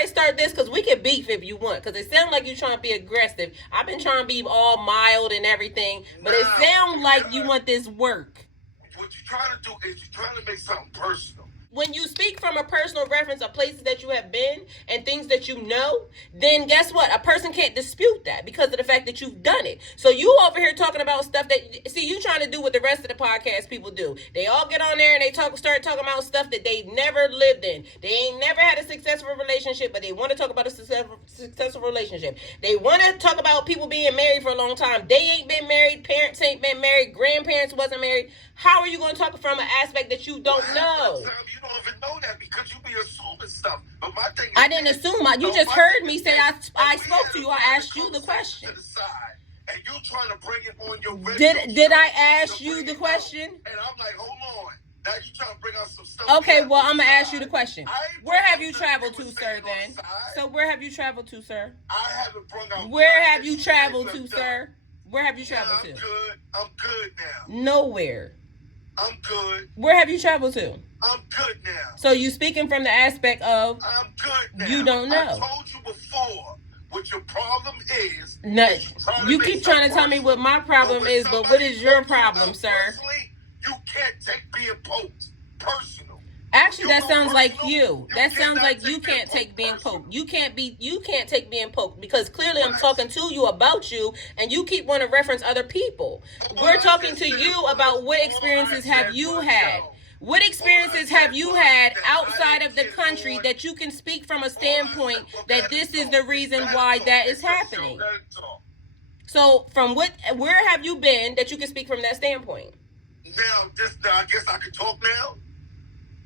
start this, because we can beef if you want, because it sounds like you're trying to be aggressive. I've been trying to be all mild and everything, but it sounds like you want this work. What you're trying to do is you're trying to make something personal. When you speak from a personal reference of places that you have been and things that you know, then guess what? A person can't dispute that because of the fact that you've done it. So you over here talking about stuff that, see, you trying to do what the rest of the podcast people do. They all get on there and they start talking about stuff that they've never lived in. They ain't never had a successful relationship, but they want to talk about a successful relationship. They want to talk about people being married for a long time. They ain't been married. Parents ain't been married. Grandparents wasn't married. How are you going to talk from an aspect that you don't know? You don't even know that because you be assuming stuff. But my thing is, I didn't assume. You just heard me say I spoke to you. I asked you the question. To the side, and you trying to bring it on your Did I ask you the question? And I'm like, hold on. Now you trying to bring out some stuff. Okay, well, I'm going to ask you the question. Where have you traveled to, sir, then? So where have you traveled to, sir? I haven't brought out. Where have you traveled to, sir? Where have you traveled I'm to? good. I'm good now. Nowhere. I'm good. Where have you traveled to? I'm good now. So you speaking from the aspect of I'm good now. you don't know. I told you before what your problem is. No, You keep trying to tell me what my problem is, but what is your problem, sir? Personally, you can't take being poked personal. Actually, that sounds like you. That sounds like you can't take being poked. You can't take being poked because clearly I'm talking to you about you and you keep wanting to reference other people. We're talking to you about what experiences have you had. What experiences have you had outside of the country that you can speak from a standpoint that this is the reason why that is happening? So where have you been that you can speak from that standpoint? Now, I guess I can talk now?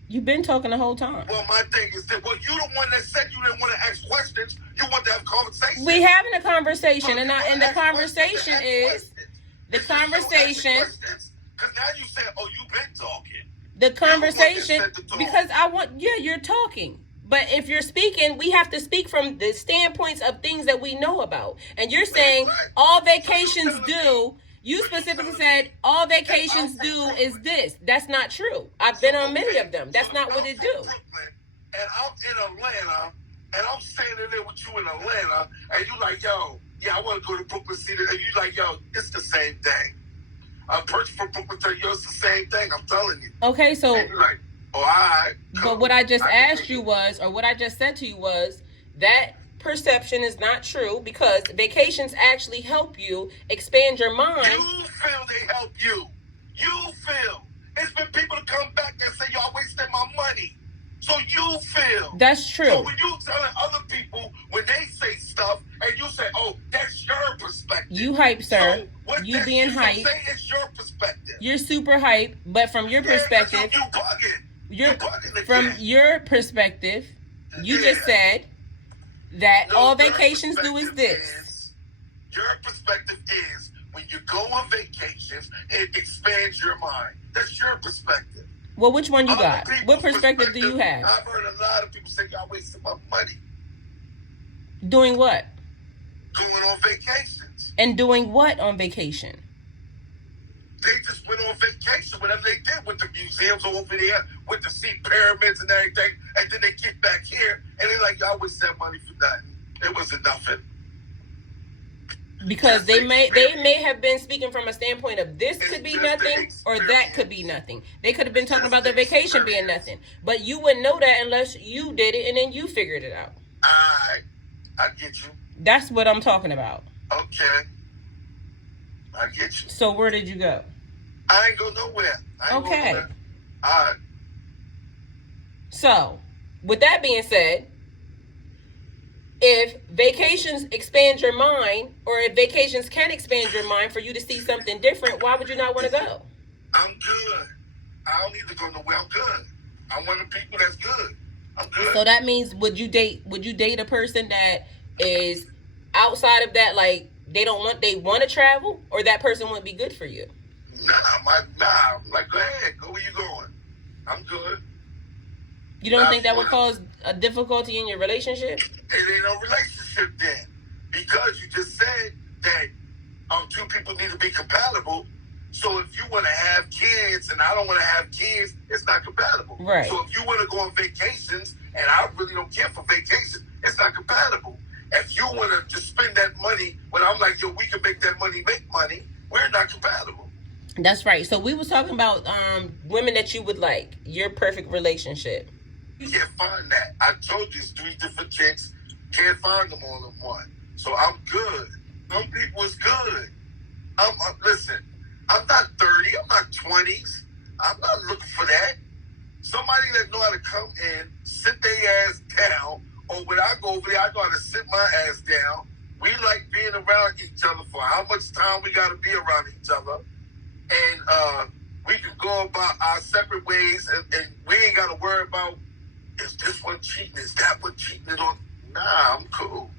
You've been talking the whole time. Well, my thing is that, well, you the one that said you didn't want to ask questions. You want to have conversation. We having a conversation, and the conversation is Because now you said, oh, you've been talking. The conversation, because you're talking. But if you're speaking, we have to speak from the standpoints of things that we know about. And you're saying all vacations do. You specifically said all vacations do is this. That's not true. I've been on many of them. That's not what it do. And I'm in Atlanta, and I'm standing there with you in Atlanta, and you like, yo, yeah, I want to go to Brooklyn City. And you like, yo, it's the same thing. I'm purchasing from Brooklyn to you. It's the same thing. I'm telling you. Okay, so. And you're like, oh, all right. Cool. But what I just asked you was, or what I just said to you was, that perception is not true because vacations actually help you expand your mind. You feel they help you. You feel. It's been people to come back and say, y'all wasting my money. So you feel. That's true. So when you telling other people, when they say stuff, and you say, oh, that's your perspective. You hype, sir. So you being hype. Say it's your perspective. You're super hype, but from your perspective. You bugging. You're bugging from your perspective, you just said that all vacations do is this. Your perspective is when you go on vacations, it expands your mind. That's your perspective. Well, which one you got? What perspective do you have? I've heard a lot of people say y'all wasting my money. Doing what? Going on vacations. And doing what on vacation? They just went on vacation, whatever they did with the museums over there, with the sea pyramids and everything, and then they get back here, and they're like, y'all waste that money for nothing. It wasn't nothing. Because they may have been speaking from a standpoint of this could be nothing or that could be nothing. They could have been talking about their vacation being nothing. But you wouldn't know that unless you did it and then you figured it out. I get you. That's what I'm talking about. Okay. I get you. So where did you go? I ain't go nowhere. Okay. All right. So, with that being said, if vacations expand your mind, or if vacations can expand your mind for you to see something different, why would you not want to go? I'm good. I don't need to go nowhere. I'm good. I'm one of the people that's good. I'm good. So that means would you date a person that is outside of that, like they want to travel, or that person wouldn't be good for you? Nah. I'm like, go ahead. Go where you going. I'm good. You don't think that would cause a difficulty in your relationship? It ain't no relationship then. Because you just said that two people need to be compatible. So if you want to have kids and I don't want to have kids, it's not compatible. Right. So if you want to go on vacations and I really don't care for vacations, it's not compatible. If you want to just spend that money when I'm like, yo, we can make that money make money, we're not compatible. That's right. So we was talking about women that you would like, your perfect relationship. You can't find that. I told you it's 3 different chicks. Can't find them all in one. So I'm good. Some people is good. Listen, I'm not 30. I'm not 20s. I'm not looking for that. Somebody that know how to come in, sit their ass down, or when I go over there, I know how to sit my ass down. We like being around each other for how much time we got to be around each other. And we can go about our separate ways, and we ain't got to worry about, is this one cheating? Is that one cheating? Nah, I'm cool.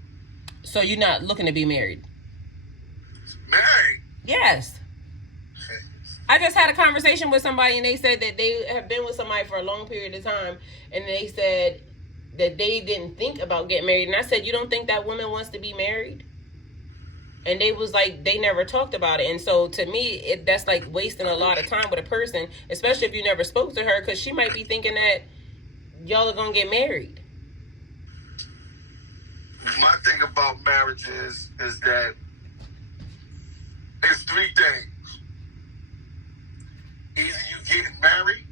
So you're not looking to be married? Married? Yes. I just had a conversation with somebody, and they said that they have been with somebody for a long period of time, and they said that they didn't think about getting married. And I said, you don't think that woman wants to be married? And they was like, they never talked about it. And so to me, that's like wasting a lot of time with a person, especially if you never spoke to her, because she might be thinking that y'all are gonna get married. My thing about marriage is that it's three things. Either you getting married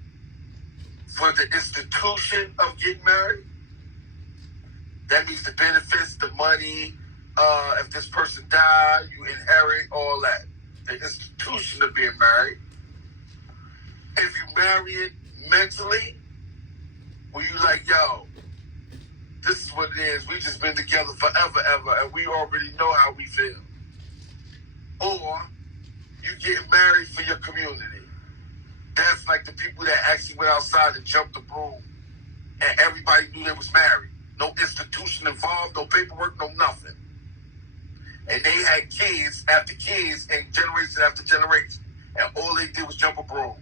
for the institution of getting married. That means the benefits, the money. If this person died, you inherit all that. The institution of being married. If you marry it mentally, where you like, yo, this is what it is. We just been together forever, ever, and we already know how we feel. Or you get married for your community. That's like the people that actually went outside and jumped the broom, and everybody knew they was married. No institution involved, no paperwork, no nothing. And they had kids after kids and generation after generation, and all they did was jump a broom.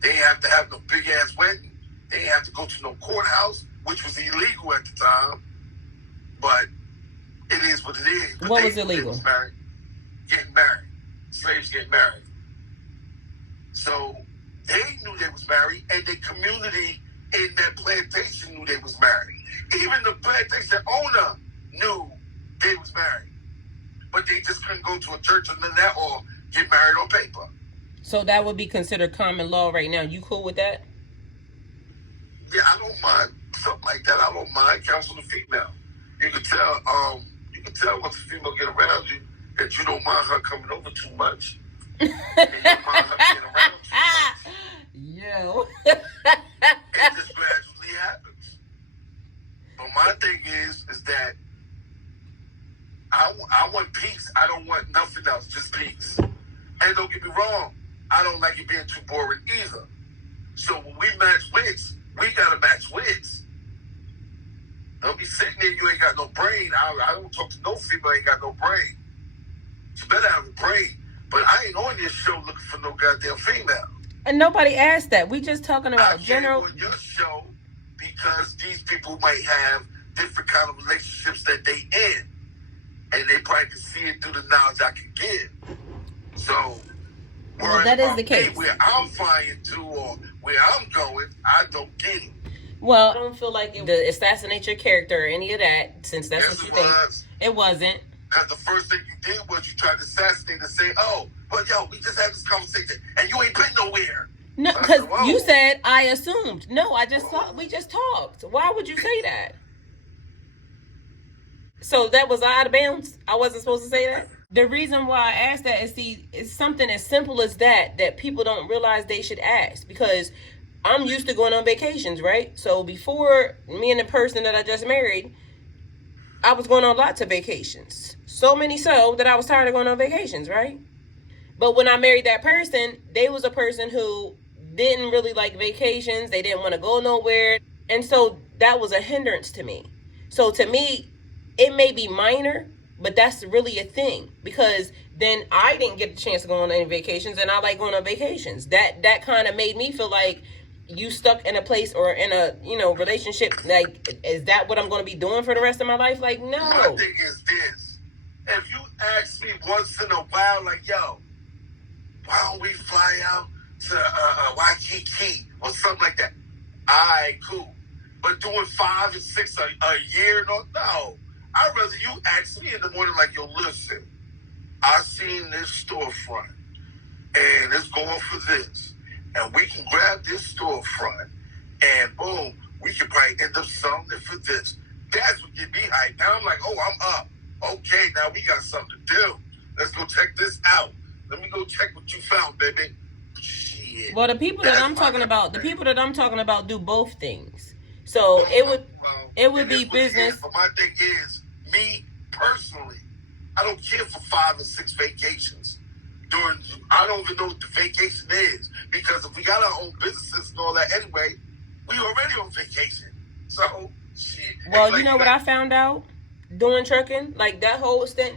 They didn't have to have no big ass wedding. They didn't have to go to no courthouse, which was illegal at the time. But it is what it is. But what was illegal? Was married, getting married. Slaves getting married. So they knew they was married, and the community in that plantation knew they was married. Even the plantation owner knew they was married. But they just couldn't go to a church or none of that, or get married on paper. So that would be considered common law right now. You cool with that? Yeah, I don't mind something like that. I don't mind counseling a female. You can tell once a female get around you that you don't mind her coming over too much. And you don't mind her being around too much. Yo. It just gradually happens. But my thing is that I want peace. I don't want nothing else, just peace. And don't get me wrong, I don't like it being too boring either. So when we match wits, we gotta match wits. Don't be sitting there, you ain't got no brain. I don't talk to no female ain't got no brain. You better have a brain. But I ain't on this show looking for no goddamn female. And nobody asked that. We just talking about general. I came on your show because these people might have different kind of relationships that they in. And they probably can see it through the knowledge I can give. So, well, that is the case. Where I'm flying to or where I'm going, I don't get it. Well, I don't feel like it to assassinate your character or any of that, since that's yes, what you think. It wasn't. Because the first thing you did was you tried to assassinate and say, oh, but yo, we just had this conversation and you ain't been nowhere. No, because you said I assumed. No, I just thought we just talked. Why would you say that? So that was out of bounds? I wasn't supposed to say that? The reason why I asked that is, see, it's something as simple as that people don't realize they should ask. Because I'm used to going on vacations, right? So before me and the person that I just married, I was going on lots of vacations. So many so that I was tired of going on vacations, right? But when I married that person, they was a person who didn't really like vacations. They didn't want to go nowhere. And so that was a hindrance to me. So to me, it may be minor, but that's really a thing, because then I didn't get the chance to go on any vacations, and I like going on vacations. That kind of made me feel like you stuck in a place or in a relationship. Like, is that what I'm going to be doing for the rest of my life? Like, no. My thing is this: if you ask me once in a while, like, yo, why don't we fly out to Waikiki or something like that? All right, cool. But doing 5 and 6 a year, no. I'd rather you ask me in the morning, like, yo, listen, I seen this storefront, and it's going for this, and we can grab this storefront, and boom, we can probably end up selling it for this. That's what get me hyped. Now I'm like, oh, I'm up. Okay, now we got something to do. Let's go check this out. Let me go check what you found, baby. Shit. Well, the people that I'm talking about do both things. So it would be business. But my thing is, me personally, I don't care for 5 or 6 vacations. I don't even know what the vacation is, because if we got our own businesses and all that anyway, we already on vacation. So shit. Well, like, you know what I found out doing trucking, like that whole stint,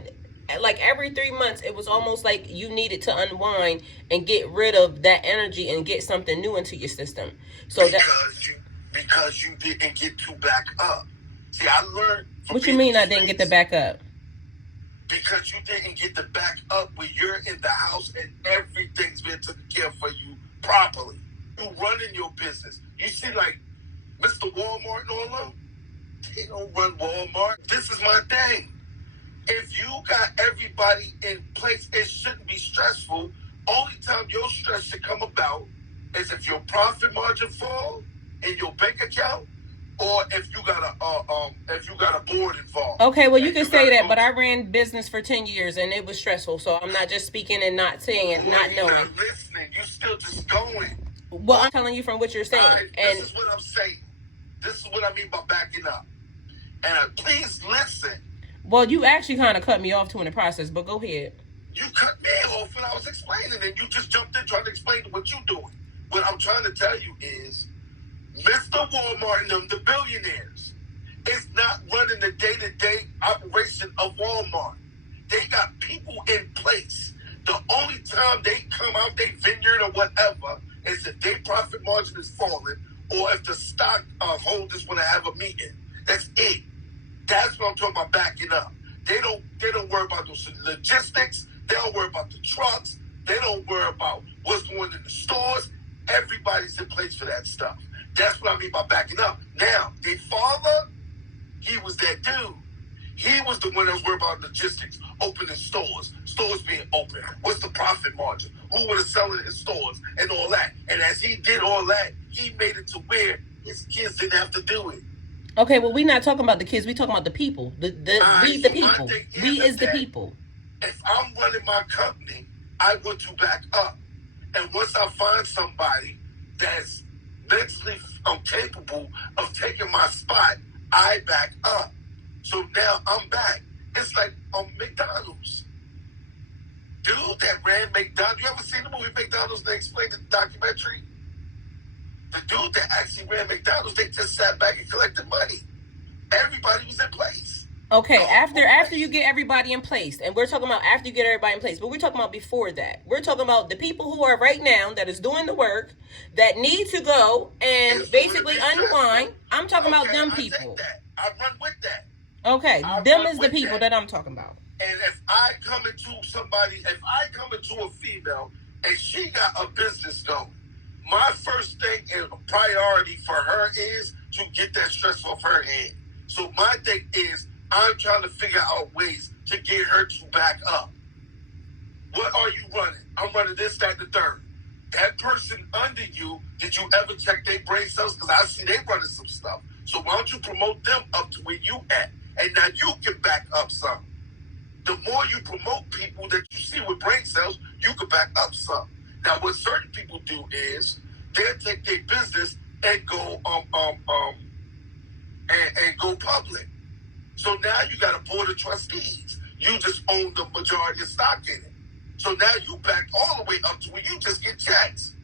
like every 3 months, it was almost like you needed to unwind and get rid of that energy and get something new into your system. So because you didn't get to back up. See, I learned. What you mean I didn't get to back up? because you didn't get the back up when you're in the house and everything's been taken care of for you properly. You running your business. You see, like Mr. Walmart and all of them, they don't run Walmart. This is my thing. If you got everybody in place, it shouldn't be stressful. Only time your stress should come about is if your profit margin fall in your bank account, or if you got a board involved. Okay, well, you can say that, but I ran business for 10 years and it was stressful. So I'm not just speaking and not saying it, not knowing. You're not listening. You still just going. Well, I'm telling you from what you're saying. This is what I'm saying. This is what I mean by backing up. And please listen. Well, you actually kind of cut me off too in the process, but go ahead. You cut me off when I was explaining, and you just jumped in trying to explain what you're doing. What I'm trying to tell you is, Mr. Walmart and them, the billionaires, is not running the day-to-day operation of Walmart. They got people in place. The only time they come out their vineyard or whatever is if their profit margin is falling, or if the stock holders want to have a meeting. That's it. That's what I'm talking about backing up. They don't worry about those logistics. They don't worry about the trucks. They don't worry about what's going in the stores. Everybody's in place for that stuff. That's what I mean by backing up. Now, their father, he was that dude. He was the one that was worried about logistics, opening stores being open. What's the profit margin? Who would have selling in stores and all that? And as he did all that, he made it to where his kids didn't have to do it. Okay, well, we're not talking about the kids. We're talking about the people. We the people. We is the people. If I'm running my company, I want to back up. And once I find somebody that's mentally capable of taking my spot, I back up. So now I'm back. It's like on McDonald's. Dude that ran McDonald's. You ever seen the movie McDonald's? They explained the documentary. The dude that actually ran McDonald's, they just sat back and collected money. Everybody was in place. Okay, after you get everybody in place, and we're talking about after you get everybody in place, but we're talking about before that. We're talking about the people who are right now that is doing the work, that need to go and basically unwind. I'm talking about them people. I run with that. Okay, them is the people that I'm talking about. And if I come into a female and she got a business going, my first thing and priority for her is to get that stress off her head. So my thing is, I'm trying to figure out ways to get her to back up. What are you running? I'm running this, that, and the third. That person under you, did you ever check their brain cells? Because I see they running some stuff. So why don't you promote them up to where you at? And now you can back up some. The more you promote people that you see with brain cells, you can back up some. Now, what certain people do is they'll take their business and go and go public. So now you got a board of trustees. You just own the majority of stock in it. So now you back all the way up to where you just get checks.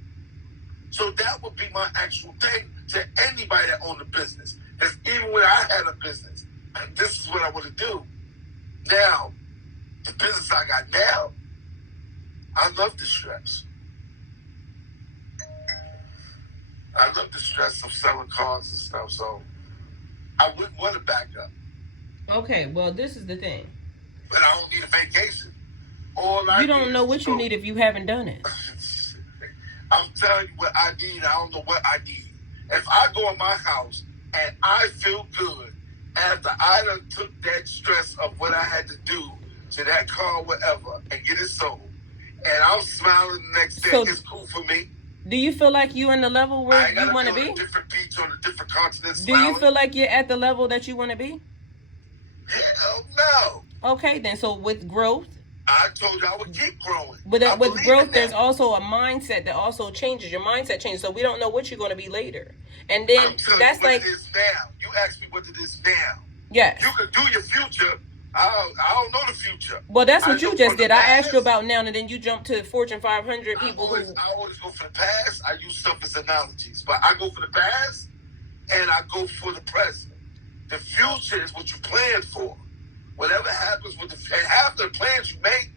So that would be my actual thing to anybody that owned a business. Because even when I had a business, this is what I want to do. Now, the business I got now, I love the stress. I love the stress of selling cars and stuff, so I wouldn't want to back up. Okay, well, this is the thing. But I don't need a vacation. You don't know what you need if you haven't done it. I'm telling you what I need. I don't know what I need. If I go in my house and I feel good after I done took that stress of what I had to do to that car or whatever and get it sold, and I'm smiling the next day, it's cool for me. Do you feel like you're in the level where you want to be? On a different beach on a different continent. Do you feel like you're at the level that you want to be? Hell no. Okay, then. So with growth, I told you I would keep growing. But with growth, there's also a mindset that also changes. Your mindset changes, so we don't know what you're going to be later. And then that's like it is now. You asked me what it is now. Yes. You can do your future. I don't know the future. Well, that's what you just did. I asked you about now, and then you jumped to Fortune 500 people. I always go for the past. I use stuff as analogies, but I go for the past and I go for the present. The future is what you plan for. Whatever happens with and half the plans you make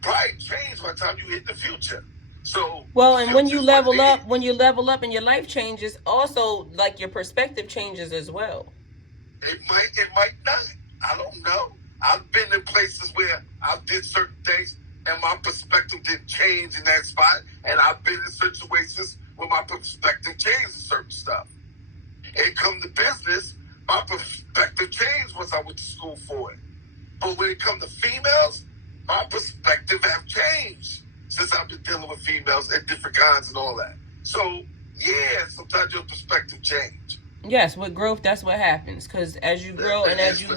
probably change by the time you hit the future. So well, and when you level up and your life changes, also like your perspective changes as well. It might not. I don't know. I've been in places where I did certain things and my perspective didn't change in that spot. And I've been in situations where my perspective changed in certain stuff. It come to business, my perspective changed once I went to school for it. But when it comes to females, my perspective have changed since I've been dealing with females and different kinds and all that. So, yeah, sometimes your perspective change. Yes, with growth, that's what happens. Because as you grow and as you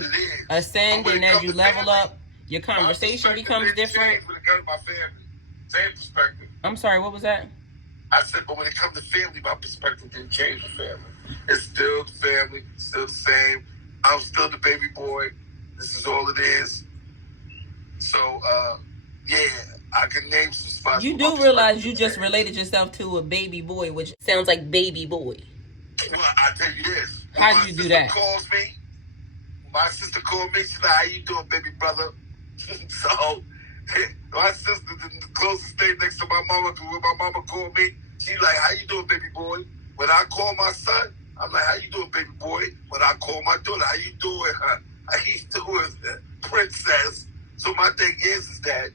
ascend and as you level up, your conversation becomes different. When it comes to my family, same perspective. I'm sorry, what was that? I said, but when it comes to family, my perspective didn't change with family. It's still the family, still the same. I'm still the baby boy. This is all it is. So, yeah, I can name some spots. You do realize you just related yourself to a baby boy, which sounds like baby boy. Well, I tell you this. How'd you do that? My sister called me. She's like, "How you doing, baby brother?" So, my sister, the closest thing next to my mama, when my mama called me, she like, "How you doing, baby boy?" When I call my son, I'm like, "How you doing, baby boy?" When I call my daughter, "How you doing, huh? How you doing, princess?" So my thing is that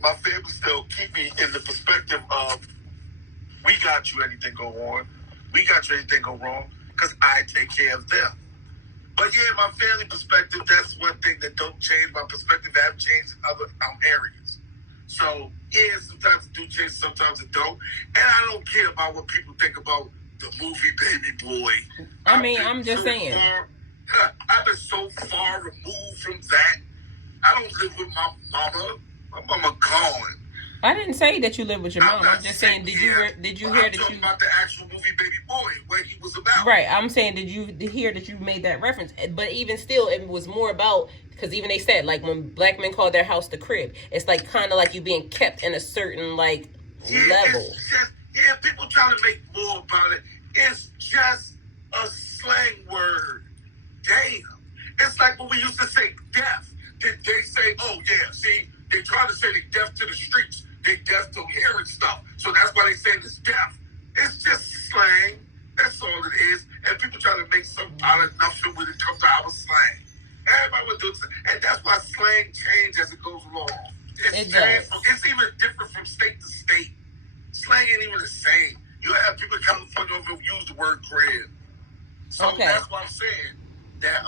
my family still keep me in the perspective of, we got you, anything go on. We got you, anything go wrong, because I take care of them. But yeah, my family perspective, that's one thing that don't change. My perspective have changed in other areas. So yeah, sometimes it do change, sometimes it don't. And I don't care about what people think about the movie Baby Boy. I mean, I'm just saying. I've been so far removed from that. I don't live with my mama. My mama gone. I didn't say that you live with your mom. I'm just saying, did you hear that talking about the actual movie Baby Boy, what he was about? Right. I'm saying, did you hear that you made that reference? But even still, it was more about, because even they said, like, when black men call their house the crib, it's like kind of like you being kept in a certain level. It's just, people trying to make more about it. It's just a slang word. Damn. It's like when we used to say deaf. They say, oh yeah, see, they try to say they deaf to the streets. They deaf to hearing stuff. So that's why they say it's deaf. It's just slang. That's all it is. And people try to make something out of nothing when it comes to our slang. Everybody would do it. And that's why slang changes as it goes along. It does. It's even different from state to state. Slang ain't even the same. You have people in California who use the word crib. So that's why I'm saying that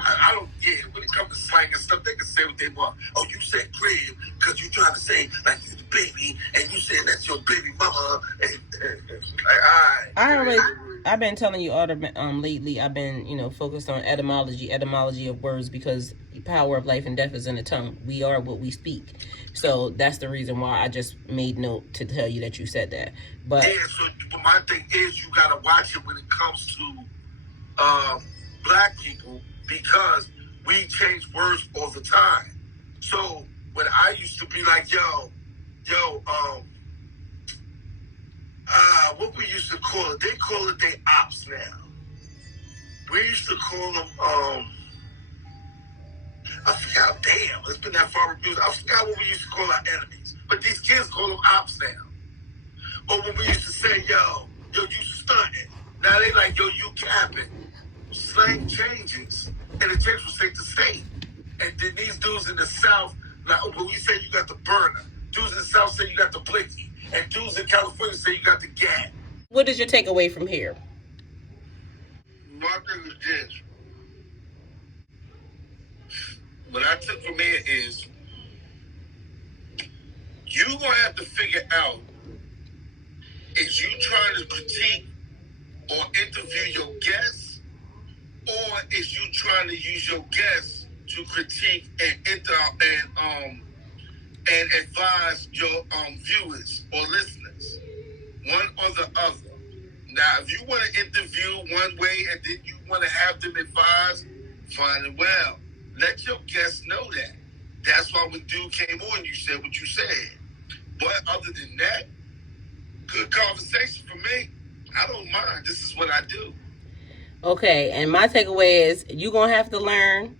I don't get when it comes to slang and stuff, they can say what they want. Oh, you said crib because you trying to say like you the baby and you saying that's your baby mama. I've been telling you all lately, I've been, focused on etymology of words, because the power of life and death is in the tongue. We are what we speak. So that's the reason why I just made note to tell you that you said that. But yeah, so my thing is you gotta watch it when it comes to black people, because we change words all the time. So when I used to be like, what we used to call it, they call it they ops now. We used to call them, I forgot, damn, it's been that far removed. I forgot what we used to call our enemies. But these kids call them ops now. Or when we used to say, yo, you stunting. Now they like, yo, you capping. Slang changes. And it changes from state to state. And then these dudes in the South, like when we say you got the burner, dudes in the South say you got the blicky, and dudes in California say you got the gat. What is your takeaway from here? My thing is this. What I took from here is you gonna have to figure out, is you trying to critique or interview your guests, or is you trying to use your guests to critique and advise your viewers or listeners? One or the other. Now, if you want to interview one way and then you want to have them advise, fine and well. Let your guests know that. That's why when dude came on, you said what you said. But other than that, good conversation for me. I don't mind. This is what I do. Okay, and my takeaway is you're going to have to learn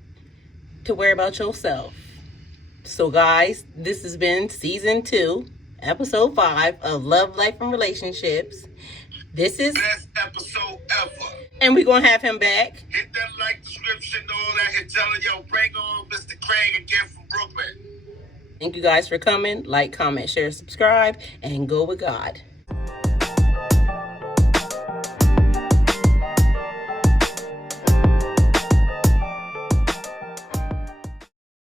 to worry about yourself. So, guys, this has been Season 2, Episode 5 of Love, Life, and Relationships. This is... best episode ever. And we're going to have him back. Hit that like, description, all that, and tell him, yo, bring on Mr. Craig again from Brooklyn. Thank you guys for coming. Like, comment, share, subscribe, and go with God.